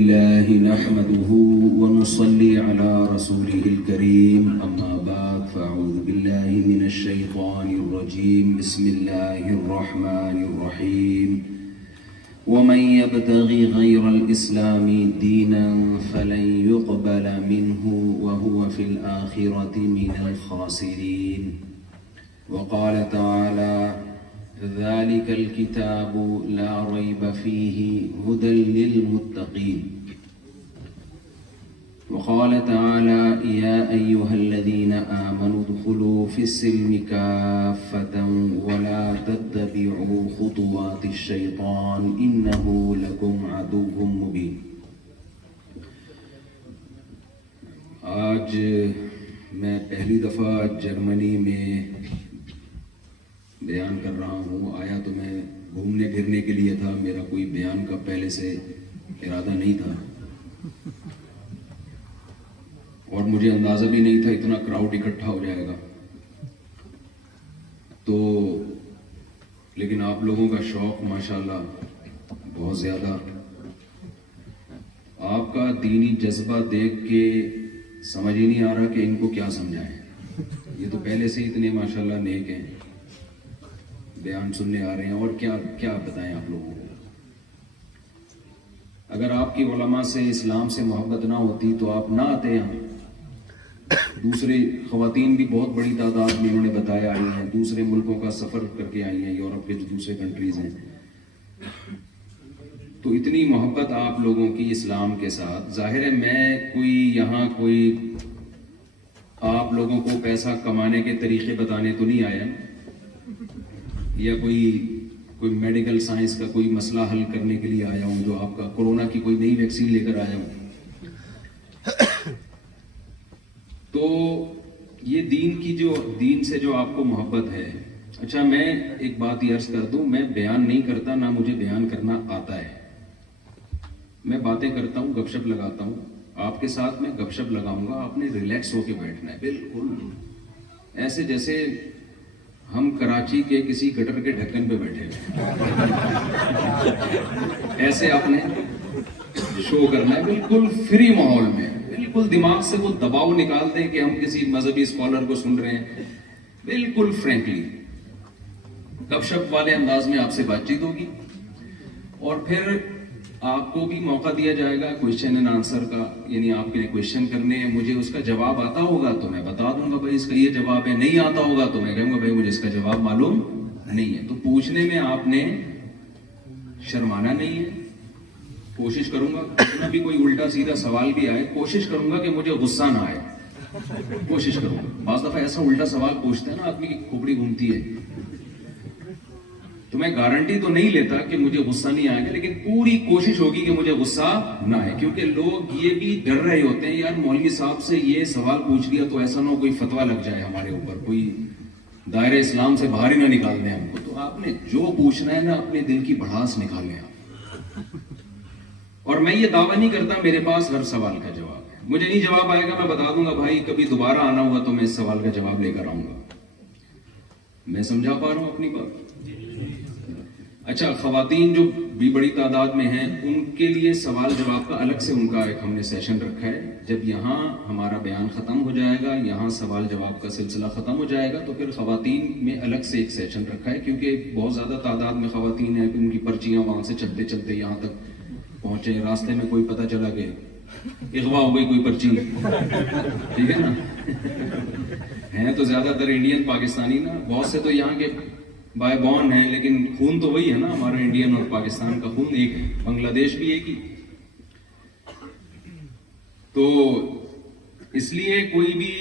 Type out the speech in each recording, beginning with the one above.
الله نحمده ونصلي على رسوله الكريم أما بعد فأعوذ بالله من الشيطان الرجيم بسم الله الرحمن الرحيم ومن يبتغي غير الإسلام دينا فلن يقبل منه وهو في الآخرة من الخاسرين وقال تعالى ذلك الكتاب لا ريب فيه هدى للمتقين وقال تعالى يا أيها الذين آمنوا ادخلوا في السلم كافة ولا تتبعوا خطوات الشيطان إنه لكم عدو مبين. آج میں پہلی دفعہ جرمنی میں بیان کر رہا ہوں. آیا تو میں گھومنے پھرنے کے لیے تھا, میرا کوئی بیان کا پہلے سے ارادہ نہیں تھا اور مجھے اندازہ بھی نہیں تھا اتنا کراؤڈ اکٹھا ہو جائے گا. تو لیکن آپ لوگوں کا شوق ماشاءاللہ بہت زیادہ, آپ کا دینی جذبہ دیکھ کے سمجھ ہی نہیں آ رہا کہ ان کو کیا سمجھائیں. یہ تو پہلے سے اتنے ماشاءاللہ نیک ہیں, بیان سننے آ رہے ہیں, اور کیا بتائیں آپ لوگوں کو. اگر آپ کی علماء سے اسلام سے محبت نہ ہوتی تو آپ نہ آتے یہاں. دوسرے خواتین بھی بہت بڑی تعداد میں انہوں نے بتایا آئی ہیں, دوسرے ملکوں کا سفر کر کے آئی ہیں, یورپ کے جو دوسرے کنٹریز ہیں. تو اتنی محبت آپ لوگوں کی اسلام کے ساتھ. ظاہر ہے میں یہاں کوئی آپ لوگوں کو پیسہ کمانے کے طریقے بتانے تو نہیں آیا, یا کوئی میڈیکل سائنس کا کوئی مسئلہ حل کرنے کے لیے آیا ہوں, جو آپ کا کورونا کی کوئی نئی ویکسین لے کر آیا ہوں. تو یہ دین سے جو آپ کو محبت ہے. اچھا میں ایک بات یہ عرض کر دوں, میں بیان نہیں کرتا, نہ مجھے بیان کرنا آتا ہے. میں باتیں کرتا ہوں, گپ شپ لگاتا ہوں. آپ کے ساتھ میں گپ شپ لگاؤں گا, آپ نے ریلیکس ہو کے بیٹھنا ہے, بالکل ایسے جیسے ہم کراچی کے کسی گٹر کے ڈھکن پہ بیٹھے ہوئے, ایسے آپ نے شو کرنا ہے, بالکل فری ماحول میں. بالکل دماغ سے وہ دباؤ نکال دیں کہ ہم کسی مذہبی اسکالر کو سن رہے ہیں. بالکل فرینکلی گپ شپ والے انداز میں آپ سے بات چیت ہوگی, اور پھر آپ کو بھی موقع دیا جائے گا کوشچن اینڈ آنسر کا. یعنی آپ نے کوشچن کرنے ہیں, مجھے اس کا جواب آتا ہوگا تو میں بتا دوں گا بھائی اس کا یہ جواب ہے, نہیں آتا ہوگا تو میں کہوں گا بھائی مجھے اس کا جواب معلوم نہیں ہے. تو پوچھنے میں آپ نے شرمانا نہیں ہے. کوشش کروں گا اتنا بھی کوئی الٹا سیدھا سوال بھی آئے, کوشش کروں گا کہ مجھے غصہ نہ آئے, کوشش کروں گا. بعض دفعہ ایسا الٹا سوال پوچھتے ہیں نا آدمی کی کھوپڑی گھومتی ہے, تو میں گارنٹی تو نہیں لیتا کہ مجھے غصہ نہیں آئے گا, لیکن پوری کوشش ہوگی کہ مجھے غصہ نہ آئے. کیونکہ لوگ یہ بھی ڈر رہے ہوتے ہیں, یار مولوی صاحب سے یہ سوال پوچھ لیا تو ایسا نہ ہو کوئی فتویٰ لگ جائے ہمارے اوپر, کوئی دائرہ اسلام سے باہر ہی نہ نکال دیں ہم کو. تو آپ نے جو پوچھنا ہے نا اپنے دل کی بھڑاس نکال لیں آپ. اور میں یہ دعویٰ نہیں کرتا میرے پاس ہر سوال کا جواب ہے. مجھے نہیں جواب آئے گا میں بتا دوں گا بھائی کبھی دوبارہ آنا ہوا تو میں اس سوال کا جواب لے کر آؤں گا. میں سمجھا پا رہا ہوں اپنی بات. اچھا, خواتین جو بھی بڑی تعداد میں ہیں ان کے لیے سوال جواب کا الگ سے ان کا ایک ہم نے سیشن رکھا ہے. جب یہاں ہمارا بیان ختم ہو جائے گا, یہاں سوال جواب کا سلسلہ ختم ہو جائے گا, تو پھر خواتین میں الگ سے ایک سیشن رکھا ہے. کیونکہ بہت زیادہ تعداد میں خواتین ہیں, ان کی پرچیاں وہاں سے چلتے چلتے یہاں تک پہنچے, راستے میں کوئی پتہ چلا کہ اغوا ہو گئی کوئی پرچی, ٹھیک ہے نا. ہیں تو زیادہ تر انڈین پاکستانی نا, بہت سے تو یہاں کے بائی بورن ہیں, لیکن خون تو وہی ہے نا, ہمارا انڈین اور پاکستان کا خون ایک ہے, بنگلہ دیش بھی ایک ہی. تو اس لیے کوئی بھی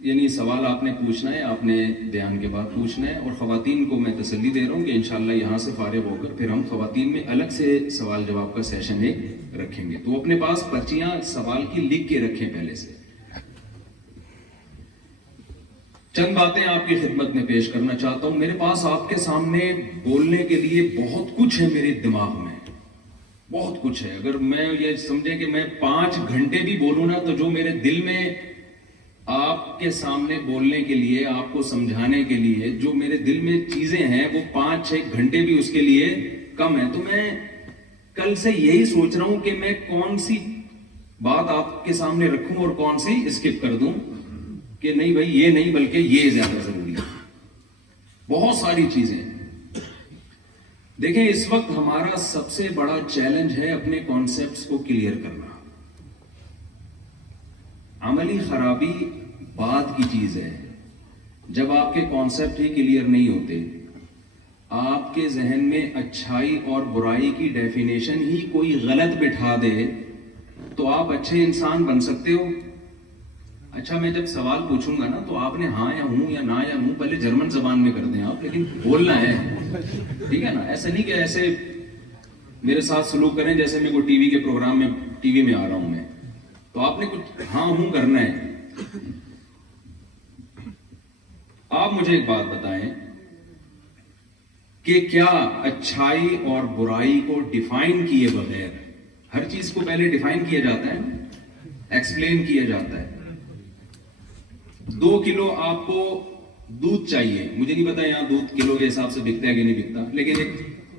یعنی سوال آپ نے پوچھنا ہے, آپ نے بیان کے بعد پوچھنا ہے. اور خواتین کو میں تسلی دے رہا ہوں کہ انشاءاللہ یہاں سے فارغ ہو کر پھر ہم خواتین میں الگ سے سوال جواب کا سیشن ایک رکھیں گے. تو اپنے پاس پرچیاں سوال کی لکھ کے رکھیں پہلے سے. چند باتیں آپ کی خدمت میں پیش کرنا چاہتا ہوں. میرے پاس آپ کے سامنے بولنے کے لیے بہت کچھ ہے, میرے دماغ میں بہت کچھ ہے. اگر میں یہ سمجھیں کہ میں 5 گھنٹے بھی بولوں نا, تو جو میرے دل میں آپ کے سامنے بولنے کے لیے, آپ کو سمجھانے کے لیے جو میرے دل میں چیزیں ہیں, وہ 5-6 گھنٹے بھی اس کے لیے کم ہے. تو میں کل سے یہی سوچ رہا ہوں کہ میں کون سی بات آپ کے سامنے رکھوں اور کون سی اسکپ کر دوں، کہ نہیں بھائی یہ نہیں بلکہ یہ زیادہ ضروری ہے. بہت ساری چیزیں. دیکھیں اس وقت ہمارا سب سے بڑا چیلنج ہے اپنے کانسیپٹس کو کلیئر کرنا. عملی خرابی بعد کی چیز ہے. جب آپ کے کانسیپٹ ہی کلیئر نہیں ہوتے، آپ کے ذہن میں اچھائی اور برائی کی ڈیفینیشن ہی کوئی غلط بٹھا دے تو آپ اچھے انسان بن سکتے ہو. اچھا میں جب سوال پوچھوں گا نا تو آپ نے ہاں یا ہوں یا نہ یا ہوں پہلے جرمن زبان میں کر دیں آپ، لیکن بولنا ہے، ٹھیک ہے نا. ایسا نہیں کہ ایسے میرے ساتھ سلوک کریں جیسے میں کوئی ٹی وی کے پروگرام میں ٹی وی میں آ رہا ہوں میں، تو آپ نے کچھ ہاں ہوں کرنا ہے. آپ مجھے ایک بات بتائیں کہ کیا اچھائی اور برائی کو ڈیفائن کیے بغیر، ہر چیز کو پہلے ڈیفائن کیا جاتا ہے، ایکسپلین کیا جاتا ہے. 2 کلو آپ کو دودھ چاہیے، مجھے نہیں پتا یہاں دودھ کلو کے حساب سے بکتا ہے کہ نہیں بکتا، لیکن ایک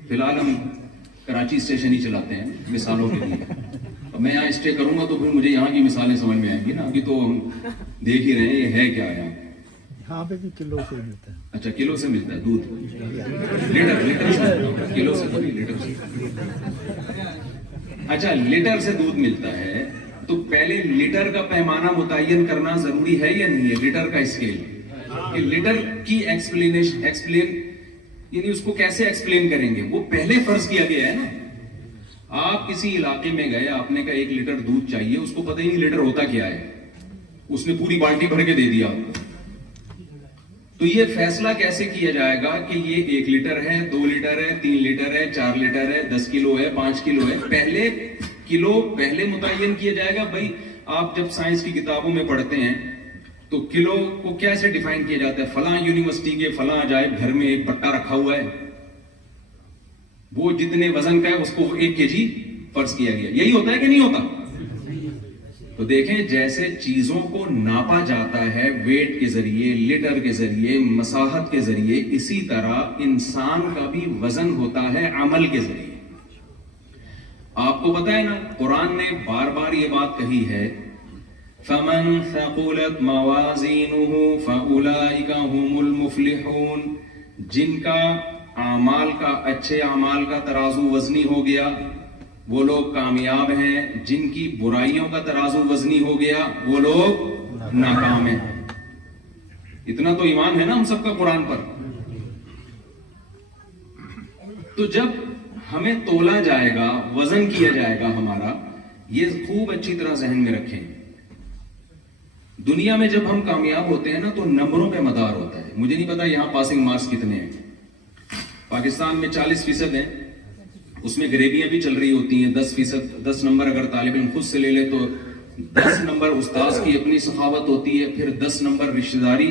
فی الحال ہم کراچی اسٹیشن ہی چلاتے ہیں مثالوں کے لیے. اب میں یہاں اسٹے کروں گا تو پھر مجھے یہاں کی مثالیں سمجھ میں آئیں گی نا. ابھی تو ہم دیکھ ہی رہے ہیں یہ ہے کیا یہاں پہ بھی کلو سے ملتا ہے. اچھا کلو سے ملتا ہے دودھ، لیٹر سے، کلو سے تو نہیں، لیٹر سے. اچھا لیٹر سے دودھ ملتا ہے تو پہلے لیٹر کا پیمانہ متعین کرنا ضروری ہے یا نہیں ہے؟ لیٹر کا اسکیل، کہ لیٹر کی ایکسپلین یعنی اس کو کیسے ایکسپلین کریں گے، وہ پہلے فرض کیا گیا ہے نا. آپ کسی علاقے میں گئے، آپ نے کہا 1 لیٹر دودھ چاہیے، اس کو پتہ ہی نہیں لیٹر ہوتا کیا ہے، اس نے پوری بالٹی بھر کے دے دیا. تو یہ فیصلہ کیسے کیا جائے گا کہ یہ 1 لیٹر ہے، 2 لیٹر ہے، 3 لیٹر ہے، 4 لیٹر ہے، 10 کلو ہے، 5 کلو ہے؟ پہلے کلو پہلے متعین کیا جائے گا. بھائی آپ جب سائنس کی کتابوں میں پڑھتے ہیں تو کلو کو کیسے ڈیفائن کیا جاتا ہے؟ فلاں یونیورسٹی کے فلاں عجائب گھر میں ایک بٹا رکھا ہوا ہے، وہ جتنے وزن کا ہے اس کو 1 kg فرض کیا گیا. یہی ہوتا ہے کہ نہیں ہوتا؟ تو دیکھیں جیسے چیزوں کو ناپا جاتا ہے ویٹ کے ذریعے، لیٹر کے ذریعے، مساحت کے ذریعے، اسی طرح انسان کا بھی وزن ہوتا ہے عمل کے ذریعے. آپ کو پتا ہے نا قرآن نے بار بار یہ بات کہی ہے، فَمَنْ ثَقُلَتْ مَوَازِينُهُ فَأُولَئِكَ هُمُ الْمُفْلِحُونَ. جن کا اعمال کا، اچھے اعمال کا ترازو وزنی ہو گیا وہ لوگ کامیاب ہیں، جن کی برائیوں کا ترازو وزنی ہو گیا وہ لوگ ناکام ہیں. اتنا تو ایمان ہے نا ہم سب کا قرآن پر. تو جب ہمیں تولا جائے گا، وزن کیا جائے گا ہمارا، یہ خوب اچھی طرح ذہن میں رکھیں. دنیا میں جب ہم کامیاب ہوتے ہیں نا تو نمبروں پہ مدار ہوتا ہے. مجھے نہیں پتا یہاں پاسنگ مارکس کتنے ہیں. پاکستان میں 40% ہیں، اس میں غریبیاں بھی چل رہی ہوتی ہیں. 10 نمبر اگر طالب علم خود سے لے لے تو 10 نمبر استاذ کی اپنی سخاوت ہوتی ہے، پھر 10 نمبر رشتہ داری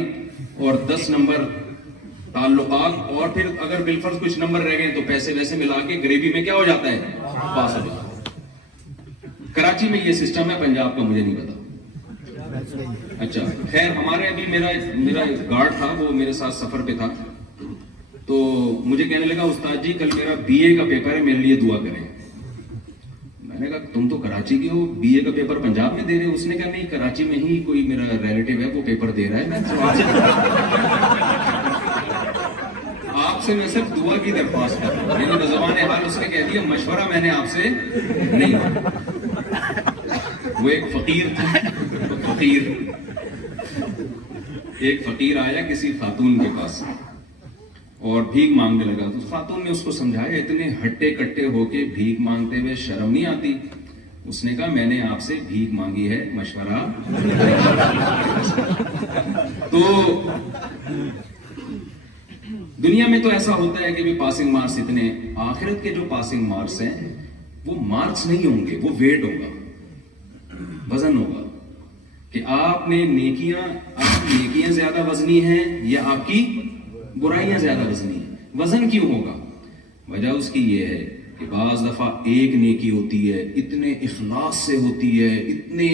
اور 10 نمبر تعلقات، اور پھر اگر بالفرض کچھ نمبر رہ گئے تو پیسے ویسے ملا کے غریبی میں کیا ہو جاتا ہے، پاس ہو جاتا ہے. کراچی میں یہ سسٹم ہے، پنجاب کا مجھے نہیں پتا. اچھا خیر، ہمارے ابھی میرا گارڈ تھا، وہ میرے ساتھ سفر پہ تھا، تو مجھے کہنے لگا استاد جی کل میرا BA کا پیپر ہے، میرے لیے دعا کریں. میں نے کہا تم تو کراچی کے ہو، BA کا پیپر پنجاب میں دے رہے ہو؟ اس نے کہا نہیں، کراچی میں ہی کوئی میرا ریلیٹیو ہے وہ پیپر دے رہا ہے، آپ سے میں صرف دعا کی درخواست کر رہا ہوں. یعنی بزبان حال اس نے کہہ دیا مشورہ میں نے آپ سے نہیں. وہ ایک فقیر تھا، ایک فقیر آیا کسی خاتون کے پاس اور بھیک مانگنے لگا. تو خاتون نے اس کو سمجھایا اتنے ہٹے کٹے ہو کے بھیک مانگتے ہوئے شرم نہیں آتی؟ اس نے کہا میں نے آپ سے بھیک مانگی ہے، مشورہ. تو دنیا میں تو ایسا ہوتا ہے کہ بھی پاسنگ مارکس اتنے، آخرت کے جو پاسنگ مارکس ہیں وہ مارکس نہیں ہوں گے، وہ ویٹ ہوگا، وزن ہوگا کہ آپ کی نیکیاں زیادہ وزنی ہیں یا آپ کی برائیاں زیادہ وزنی ہیں. وزن کیوں ہوگا؟ وجہ اس کی یہ ہے کہ بعض دفعہ ایک نیکی ہوتی ہے، اتنے اخلاص سے ہوتی ہے، اتنے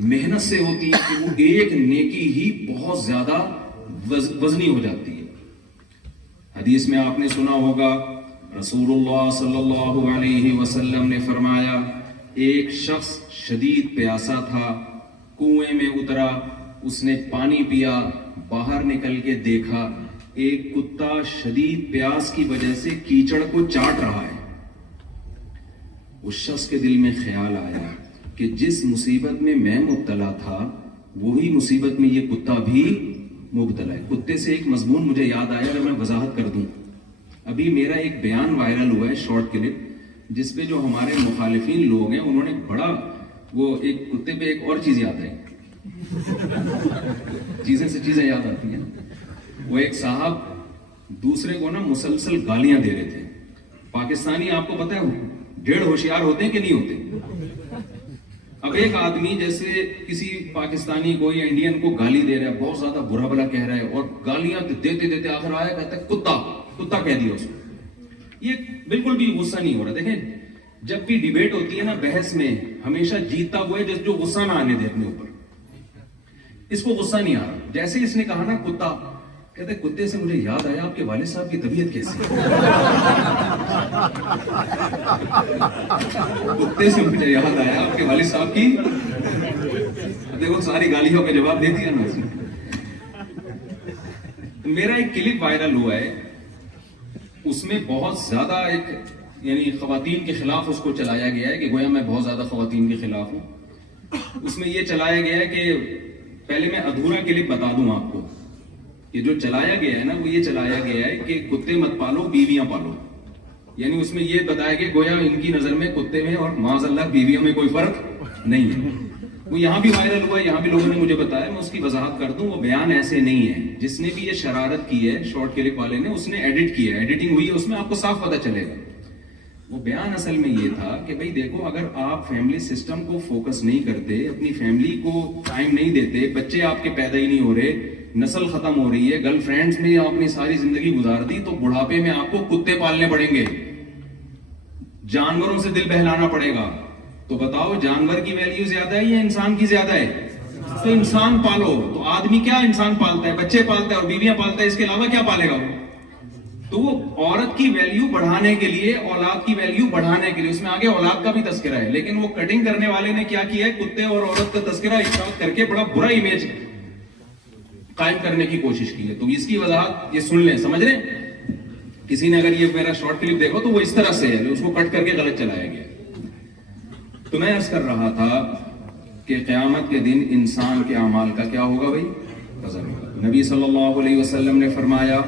محنت سے ہوتی ہے کہ وہ ایک نیکی ہی بہت زیادہ وزنی ہو جاتی ہے. حدیث میں آپ نے سنا ہوگا رسول اللہ صلی اللہ علیہ وسلم نے فرمایا ایک شخص شدید پیاسا تھا، کنویں میں اترا، اس نے پانی پیا، باہر نکل کے دیکھا ایک کتا شدید پیاس کی وجہ سے کیچڑ کو چاٹ رہا ہے۔ اس شخص کے دل میں خیال آیا کہ جس مصیبت میں میں مبتلا تھا وہی مصیبت میں یہ کتا بھی مبتلا ہے۔ کتے سے ایک مضمون مجھے یاد آیا، اگر میں وضاحت کر دوں۔ ابھی میرا ایک بیان وائرل ہوا ہے، شارٹ کلپ، جس پہ جو ہمارے مخالفین لوگ ہیں انہوں نے بڑا وہ ایک کتے پہ ایک اور چیز یاد آئی، چیزیں سے چیزیں یاد آتی ہیں۔ وہ ایک صاحب دوسرے کو نا مسلسل گالیاں دے رہے تھے۔ پاکستانی آپ کو پتہ ہے ڈیڑھ ہوشیار ہوتے ہیں کہ نہیں ہوتے؟ اب ایک آدمی جیسے کسی پاکستانی کو یا انڈین کو گالی دے رہا ہے، بہت زیادہ برا بلا کہہ رہا ہے، اور گالیاں دیتے دیتے آخر آیا کہتا ہے کتا کتا کہہ دیا اس کو۔ یہ بالکل بھی غصہ نہیں ہو رہا۔ دیکھیں جب بھی ڈیبیٹ ہوتی ہے نا، بحث میں ہمیشہ جیتتا وہ ہے جو غصہ نہ آنے دے اپنے اوپر۔ اس کو غصہ نہیں آ رہا۔ جیسے اس نے کہا نا کتا، کہتے کتے سے مجھے یاد آیا آپ کے والد صاحب کی طبیعت کیسی ہے۔ کتے سے مجھے یاد آیا آپ کے والد صاحب کی، دیکھو ساری گالیوں کا جواب دے دیا نا اس نے۔ میرا ایک کلپ وائرل ہوا ہے، اس میں بہت زیادہ ایک یعنی خواتین کے خلاف اس کو چلایا گیا ہے کہ گویا میں بہت زیادہ خواتین کے خلاف ہوں۔ اس میں یہ چلایا گیا ہے کہ پہلے میں ادھورا کلپ بتا دوں آپ کو کہ جو چلایا گیا ہے نا وہ یہ چلایا گیا ہے کہ کتے مت پالو بیویاں پالو، یعنی اس میں یہ بتایا کہ گویا ان کی نظر میں کتے میں اور معاذ اللہ بیویوں میں کوئی فرق نہیں ہے۔ وہ یہاں بھی وائرل ہوا ہے، یہاں بھی لوگوں نے مجھے بتایا، میں اس کی وضاحت کر دوں۔ وہ بیان ایسے نہیں ہے، جس نے بھی یہ شرارت کی ہے شارٹ کلپ والے نے، اس نے ایڈٹ کیا ہے، ایڈیٹنگ ہوئی ہے اس میں، آپ کو صاف پتہ چلے گا۔ وہ بیان اصل میں یہ تھا کہ بھئی دیکھو اگر آپ فیملی سسٹم کو فوکس نہیں کرتے، اپنی فیملی کو ٹائم نہیں دیتے، بچے آپ کے پیدا ہی نہیں ہو رہے، نسل ختم ہو رہی ہے، گرل فرینڈز میں آپ نے ساری زندگی گزار دی، تو بڑھاپے میں آپ کو کتے پالنے پڑیں گے، جانوروں سے دل بہلانا پڑے گا۔ تو بتاؤ جانور کی ویلیو زیادہ ہے یا انسان کی زیادہ ہے؟ تو انسان پالو۔ تو آدمی کیا انسان پالتا ہے، بچے پالتا ہے اور بیویاں پالتا ہے، اس کے علاوہ کیا پالے گا وہ؟ تو وہ عورت کی ویلیو بڑھانے کے لیے، اولاد کی ویلیو بڑھانے کے لیے، اس میں آگے اولاد کا بھی تذکرہ ہے، لیکن وہ کٹنگ کرنے والے نے کیا کیا ہے، کتے اور عورت کا تذکرہ ایک ساتھ کر کے بڑا برا امیج قائم کرنے کی کوشش کی ہے۔ تو اس کی وضاحت یہ سن لیں، سمجھ رہے ہیں؟ کسی نے اگر یہ میرا شارٹ کلپ دیکھو تو وہ اس طرح سے ہے، اس کو کٹ کر کے غلط چلایا گیا۔ تو میں عرض کر رہا تھا کہ قیامت کے دن انسان کے اعمال کا کیا ہوگا بھائی؟ وزن ہوگا۔ نبی صلی اللہ علیہ وسلم نے فرمایا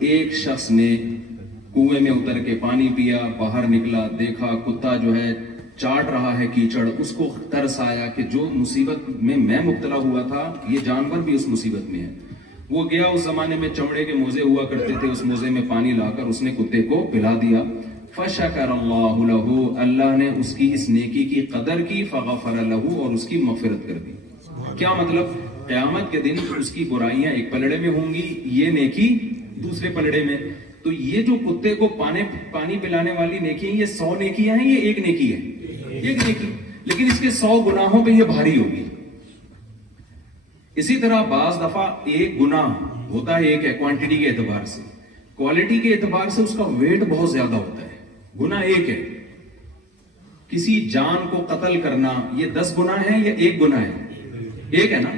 ایک شخص نے کنویں میں اتر کے پانی پیا، باہر نکلا، دیکھا کتا جو ہے چاٹ رہا ہے کیچڑ، اس کو ترس آیا کہ جو مصیبت میں مبتلا ہوا تھا یہ جانور بھی اس مصیبت میں ہے۔ وہ گیا، اس زمانے میں چمڑے کے موزے ہوا کرتے تھے، اس موزے میں پانی لا کر اس نے کتے کو پلا دیا۔ فشکر اللہ لہ، اللہ نے اس کی اس نیکی کی قدر کی، فغفر لہ، اور اس کی مغفرت کر دی۔ کیا مطلب؟ قیامت کے دن اس کی برائیاں ایک پلڑے میں ہوں گی، یہ نیکی دوسرے پلڑے میں۔ تو یہ جو کتے کو پانی پلانے والی نیکی ہیں، یہ 100 نیکیاں ہیں، یہ ایک نیکی ہے، ایک نیکی، لیکن اس کے 100 گناہوں پہ یہ بھاری ہوگی۔ اسی طرح بعض دفعہ ایک گناہ ہوتا ہے ایک ہے کوانٹٹی کے اعتبار سے، کوالٹی کے اعتبار سے اس کا ویٹ بہت زیادہ ہوتا ہے۔ گناہ ایک ہے، کسی جان کو قتل کرنا، یہ 10 گناہ ہے یا ایک گناہ ہے؟ ایک ہے نا،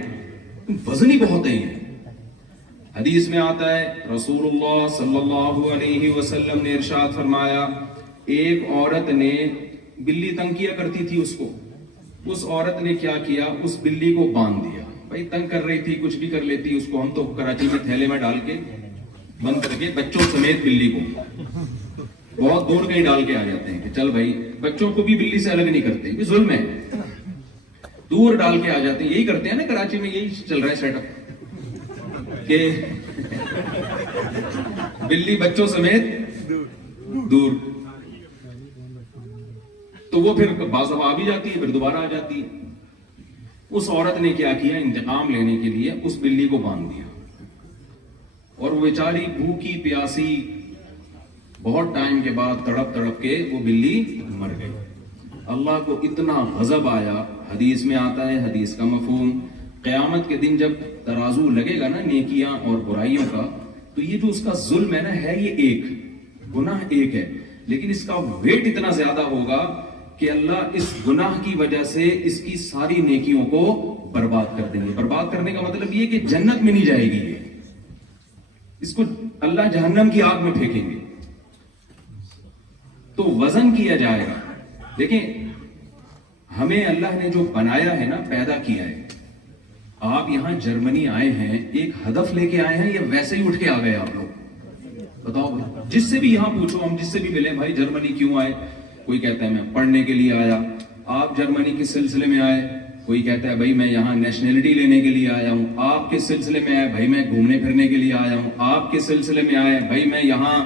وزن ہی بہت ہے یہ۔ حدیث میں آتا ہے رسول اللہ صلی اللہ علیہ وسلم نے ارشاد فرمایا ایک عورت نے بلی تنگ کیا کرتی تھی اس کو، اس عورت نے کیا کیا، اس بلی کو باندھ دیا۔ بھائی تنگ کر رہی تھی، کچھ بھی کر لیتی، اس کو ہم تو کراچی میں تھیلے میں ڈال کے بند کر کے بچوں سمیت بلی کو بہت دور کہیں ڈال کے آ جاتے ہیں کہ چل بھائی، بچوں کو بھی بلی سے الگ نہیں کرتے، یہ ظلم ہے، دور ڈال کے آ جاتے ہیں۔ یہی کرتے ہیں نا کراچی میں، یہی چل رہا ہے سیٹ اپ کہ بلی بچوں سمیت دور۔ تو وہ پھر بعض دفعہ آ بھی جاتی ہے، پھر دوبارہ آ جاتی ہے۔ اس عورت نے کیا کیا، انتقام لینے کے لیے اس بلی کو باندھ دیا، اور وہ بیچاری بھوکی پیاسی بہت ٹائم کے بعد تڑپ تڑپ کے وہ بلی مر گئی۔ اللہ کو اتنا غضب آیا، حدیث میں آتا ہے، حدیث کا مفہوم، قیامت کے دن جب ترازو لگے گا نا نیکیاں اور برائیوں کا، تو یہ جو اس کا ظلم ہے نا، ہے یہ ایک گناہ ایک ہے، لیکن اس کا ویٹ اتنا زیادہ ہوگا کہ اللہ اس گناہ کی وجہ سے اس کی ساری نیکیوں کو برباد کر دیں گے. برباد کرنے کا مطلب یہ کہ جنت میں نہیں جائے گی، اس کو اللہ جہنم کی آگ میں پھینکیں گے. تو وزن کیا جائے گا. دیکھیں ہمیں اللہ نے جو بنایا ہے نا، پیدا کیا ہے. آپ یہاں جرمنی آئے ہیں ایک ہدف لے کے آئے ہیں یا ویسے ہی اٹھ کے آ گئے آپ لوگ؟ بتاؤ. جس سے بھی یہاں پوچھو، ہم جس سے بھی ملے، بھائی جرمنی کیوں آئے؟ کوئی کہتا ہے میں پڑھنے کے لیے آیا. آپ جرمنی کس سلسلے میں آئے؟ کوئی کہتا ہے بھائی میں یہاں نیشنلٹی لینے کے لیے آیا ہوں. آپ کس سلسلے میں آئے؟ بھائی میں گھومنے پھرنے کے لیے آیا ہوں. آپ کس سلسلے میں آئے؟ بھائی میں یہاں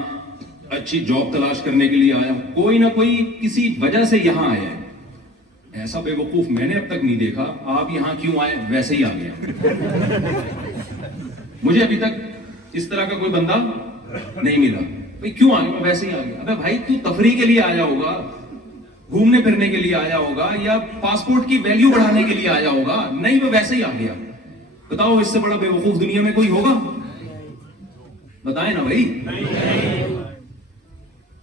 اچھی جاب تلاش کرنے کے لیے آیا ہوں. کوئی نہ کوئی کسی وجہ سے یہاں آیا ہے. ایسا بے وقوف میں نے اب تک نہیں دیکھا آپ یہاں کیوں آئے ویسے ہی آ گیا. مجھے ابھی تک اس طرح کا کوئی بندہ نہیں ملا. بھائی کیوں آ گیا؟ ویسے ہی آ گیا. ابے بھائی تو تفریح کے لیے آیا ہوگا، گھومنے پھرنے کے لیے آیا ہوگا، یا پاسپورٹ کی ویلیو بڑھانے کے لیے آیا ہوگا. نہیں، وہ ویسے ہی آ گیا. بتاؤ اس سے بڑا بے وقوف دنیا میں کوئی ہوگا؟ بتائیں نا بھائی.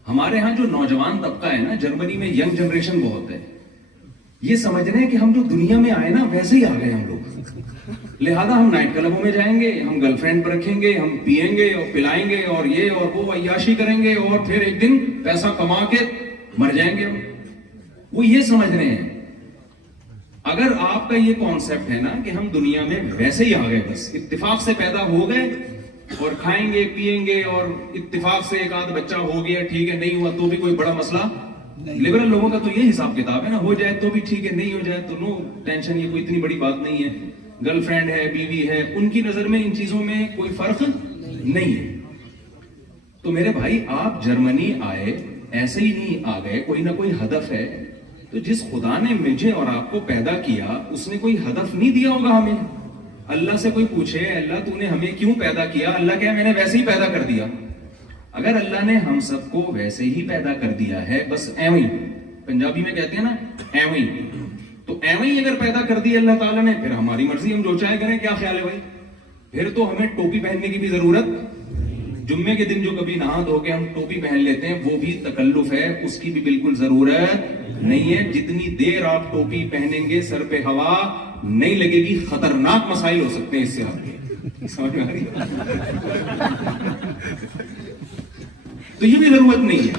ہمارے ہاں جو نوجوان طبقہ ہے نا، جرمنی میں ینگ جنریشن بہت ہے. یہ سمجھ رہے ہیں کہ ہم جو دنیا میں آئے نا ویسے ہی آ گئے ہم لوگ. لہذا ہم نائٹ کلبوں میں جائیں گے، ہم گرل فرینڈ پر رکھیں گے، ہم پیئیں گے اور پلائیں گے اور یہ اور وہ عیاشی کریں گے، اور پھر ایک دن پیسہ کما کے مر جائیں گے. وہ یہ سمجھ رہے ہیں. اگر آپ کا یہ کانسیپٹ ہے نا کہ ہم دنیا میں ویسے ہی آ گئے، بس اتفاق سے پیدا ہو گئے اور کھائیں گے پیئیں گے اور اتفاق سے ایک آدھ بچہ ہو گیا، ٹھیک ہے، نہیں ہوا تو بھی کوئی بڑا مسئلہ. لبرل لوگوں کا تو یہ حساب کتاب ہے نا، ہو جائے تو بھی ٹھیک ہے، نہیں ہو جائے تو نو ٹینشن، یہ کوئی اتنی بڑی بات نہیں ہے. گرل فرینڈ ہے، بیوی ہے، ان کی نظر میں ان چیزوں میں کوئی فرق نہیں ہے. تو میرے بھائی آپ جرمنی آئے ایسے ہی نہیں آ گئے، کوئی نہ کوئی ہدف ہے. تو جس خدا نے مجھے اور آپ کو پیدا کیا اس نے کوئی ہدف نہیں دیا ہوگا ہمیں. اللہ سے کوئی پوچھے اللہ تو نے ہمیں کیوں پیدا کیا؟ اللہ کہے میں نے ویسے ہی پیدا کر دیا. اگر اللہ نے ہم سب کو ویسے ہی پیدا کر دیا ہے، بس ایویں، پنجابی میں کہتے ہیں نا ایویں، تو ایویں اگر پیدا کر دی اللہ تعالیٰ نے، پھر ہماری مرضی، ہم جو چاہے کریں. کیا خیال ہے بھائی؟ پھر تو ہمیں ٹوپی پہننے کی بھی ضرورت، جمعے کے دن جو کبھی نہا دھو کے ہم ٹوپی پہن لیتے ہیں وہ بھی تکلف ہے، اس کی بھی بالکل ضرورت نہیں ہے. جتنی دیر آپ ٹوپی پہنیں گے سر پہ ہوا نہیں لگے گی. خطرناک مسائل ہو سکتے ہیں اس سے آپ کے. سمجھ میں آ رہی؟ تو یہ بھی ضرورت نہیں ہے.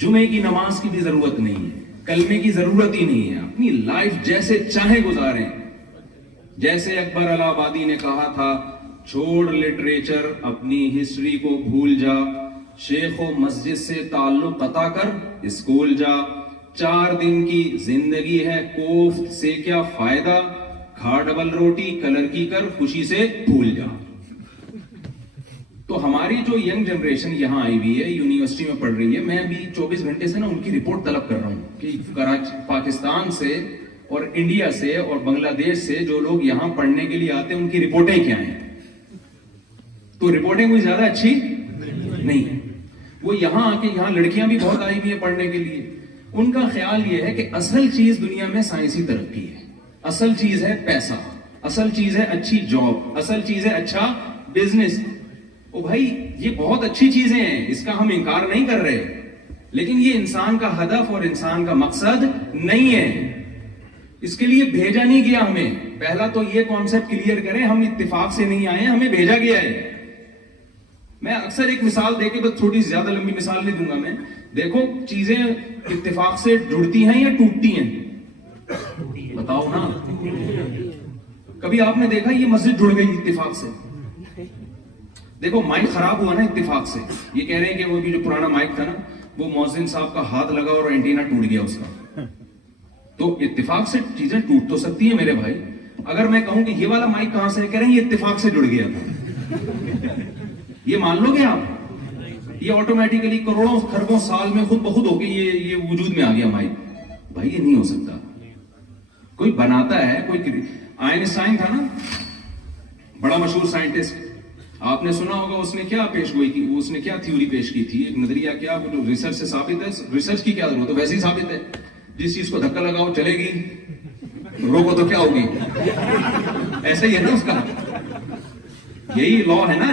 جمعے کی نماز کی بھی ضرورت نہیں ہے، کلمے کی ضرورت ہی نہیں ہے. اپنی لائف جیسے چاہے گزاریں. جیسے اکبر الہ آبادی نے کہا تھا، چھوڑ لٹریچر، اپنی ہسٹری کو بھول جا، شیخ و مسجد سے تعلق قطع کر اسکول جا. 4 دن کی زندگی ہے، کوفت سے کیا فائدہ، کھا ڈبل روٹی کلر کی کر خوشی سے بھول جا. تو ہماری جو ینگ جنریشن یہاں آئی ہوئی ہے، یونیورسٹی میں پڑھ رہی ہے، میں ابھی 24 گھنٹے سے نا ان کی رپورٹ طلب کر رہا ہوں کہ پاکستان سے اور انڈیا سے اور بنگلہ دیش سے جو لوگ یہاں پڑھنے کے لیے آتے ہیں ان کی رپورٹیں کیا ہیں. تو رپورٹیں کوئی زیادہ اچھی نہیں ہے. وہ یہاں آ کے، یہاں لڑکیاں بھی بہت آئی ہوئی ہیں پڑھنے کے لیے. ان کا خیال یہ ہے کہ اصل چیز دنیا میں سائنسی ترقی ہے، اصل چیز ہے پیسہ، اصل چیز ہے اچھی جاب، اصل چیز ہے اچھا بزنس. او بھائی یہ بہت اچھی چیزیں ہیں، اس کا ہم انکار نہیں کر رہے، لیکن یہ انسان کا ہدف اور انسان کا مقصد نہیں ہے. اس کے لیے بھیجا نہیں گیا ہمیں. پہلا تو یہ کانسیپٹ کلیئر کریں، ہم اتفاق سے نہیں آئے، ہمیں بھیجا گیا ہے. میں اکثر ایک مثال دے کے، بس تھوڑی زیادہ لمبی مثال نہیں دوں گا میں. دیکھو چیزیں اتفاق سے جڑتی ہیں یا ٹوٹتی ہیں؟ بتاؤ نا. کبھی آپ نے دیکھا یہ مسجد جڑ گئی اتفاق سے؟ دیکھو مائک خراب ہوا نا اتفاق سے. یہ کہہ رہے ہیں کہ وہ بھی جو پرانا مائک تھا نا، وہ مؤذن صاحب کا ہاتھ لگا اور اینٹینا ٹوٹ گیا اس کا. تو اتفاق سے چیزیں ٹوٹ تو سکتی ہیں میرے بھائی. اگر میں کہوں کہ یہ والا مائک کہاں سے، کہہ رہے ہیں یہ اتفاق سے جڑ گیا تھا، یہ مان لو گے آپ؟ یہ آٹومیٹیکلی کروڑوں خربوں سال میں خود بخود ہو کے یہ وجود میں آ گیا مائک. بھائی یہ نہیں ہو سکتا. کوئی بناتا ہے، کوئی. آئنسٹائن تھا نا، بڑا مشہور سائنٹسٹ، آپ نے سنا ہوگا اس نے کیا پیش گوئی کی، اس نے کیا تھیوری پیش کی تھی، ایک نظریہ. کیا جو ریسرچ سے ثابت ہے، ریسرچ کی کیا ضرورت ہے، ویسے ہی ثابت ہے. جس چیز کو دھکا لگاؤ چلے گی، روکو تو کیا ہوگی. ایسا ہی ہے نا اس کا، یہی لا ہے نا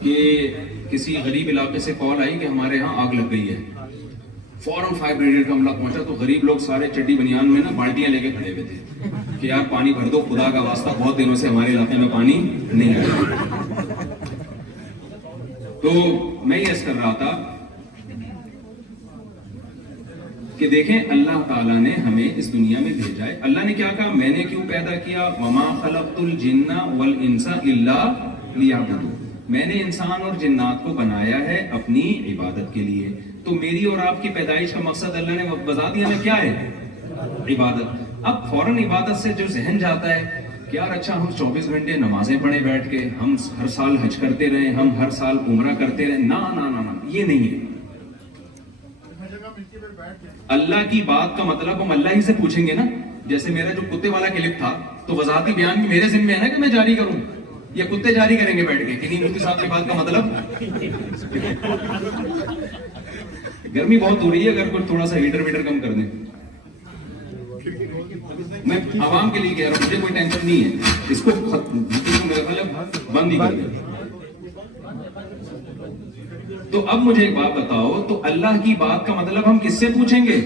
کہ کسی غریب علاقے سے کال آئی کہ ہمارے ہاں آگ لگ گئی ہے. فوراً فائر بریگیڈ کا عملہ پہنچا تو غریب لوگ سارے چڈی بنیان میں نا بالٹیاں لے کے کھڑے ہوئے تھے کہ یار پانی بھر دو، خدا کا واسطہ بہت دنوں سے ہمارے علاقے میں پانی نہیں آیا. تو میں یہ عرض کر رہا تھا کہ دیکھیں اللہ تعالیٰ نے ہمیں اس دنیا میں بھیجا ہے. اللہ نے کیا کہا؟ میں نے کیوں پیدا کیا؟ وما خلقت الجن والانس الا لیعبدون. میں نے انسان اور جنات کو بنایا ہے اپنی عبادت کے لیے. تو میری اور آپ کی پیدائش کا مقصد اللہ نے بتا دیا نا کیا ہے؟ عبادت. اب فوراً عبادت سے جو ذہن جاتا ہے کہ یار اچھا ہم 24 گھنٹے نمازیں پڑھیں بیٹھ کے، ہم ہر سال حج کرتے رہیں، ہم ہر سال عمرہ کرتے رہیں. نا نا نا نا، یہ نہیں ہے. اللہ کی بات کا مطلب ہم اللہ ہی سے پوچھیں گے نا. جیسے میرا جو کتے والا کلپ تھا تو وضاحتی بیان میرے ذمہ ہے نا کہ میں جاری کروں، یا کتے جاری کریں گے بیٹھ کے کہ نہیں مفتی صاحب کی بات کا مطلب. گرمی بہت ہو رہی ہے، اگر کوئی تھوڑا سا ہیٹر ویٹر کم کر دیں. میں عوام کے لیے کہہ رہا ہوں، مجھے کوئی ٹینشن نہیں ہے. اس کو میرا خیال ہے بند ہی کر دیں. تو اب مجھے ایک بات بتاؤ، تو اللہ کی بات کا مطلب ہم کس سے پوچھیں گے؟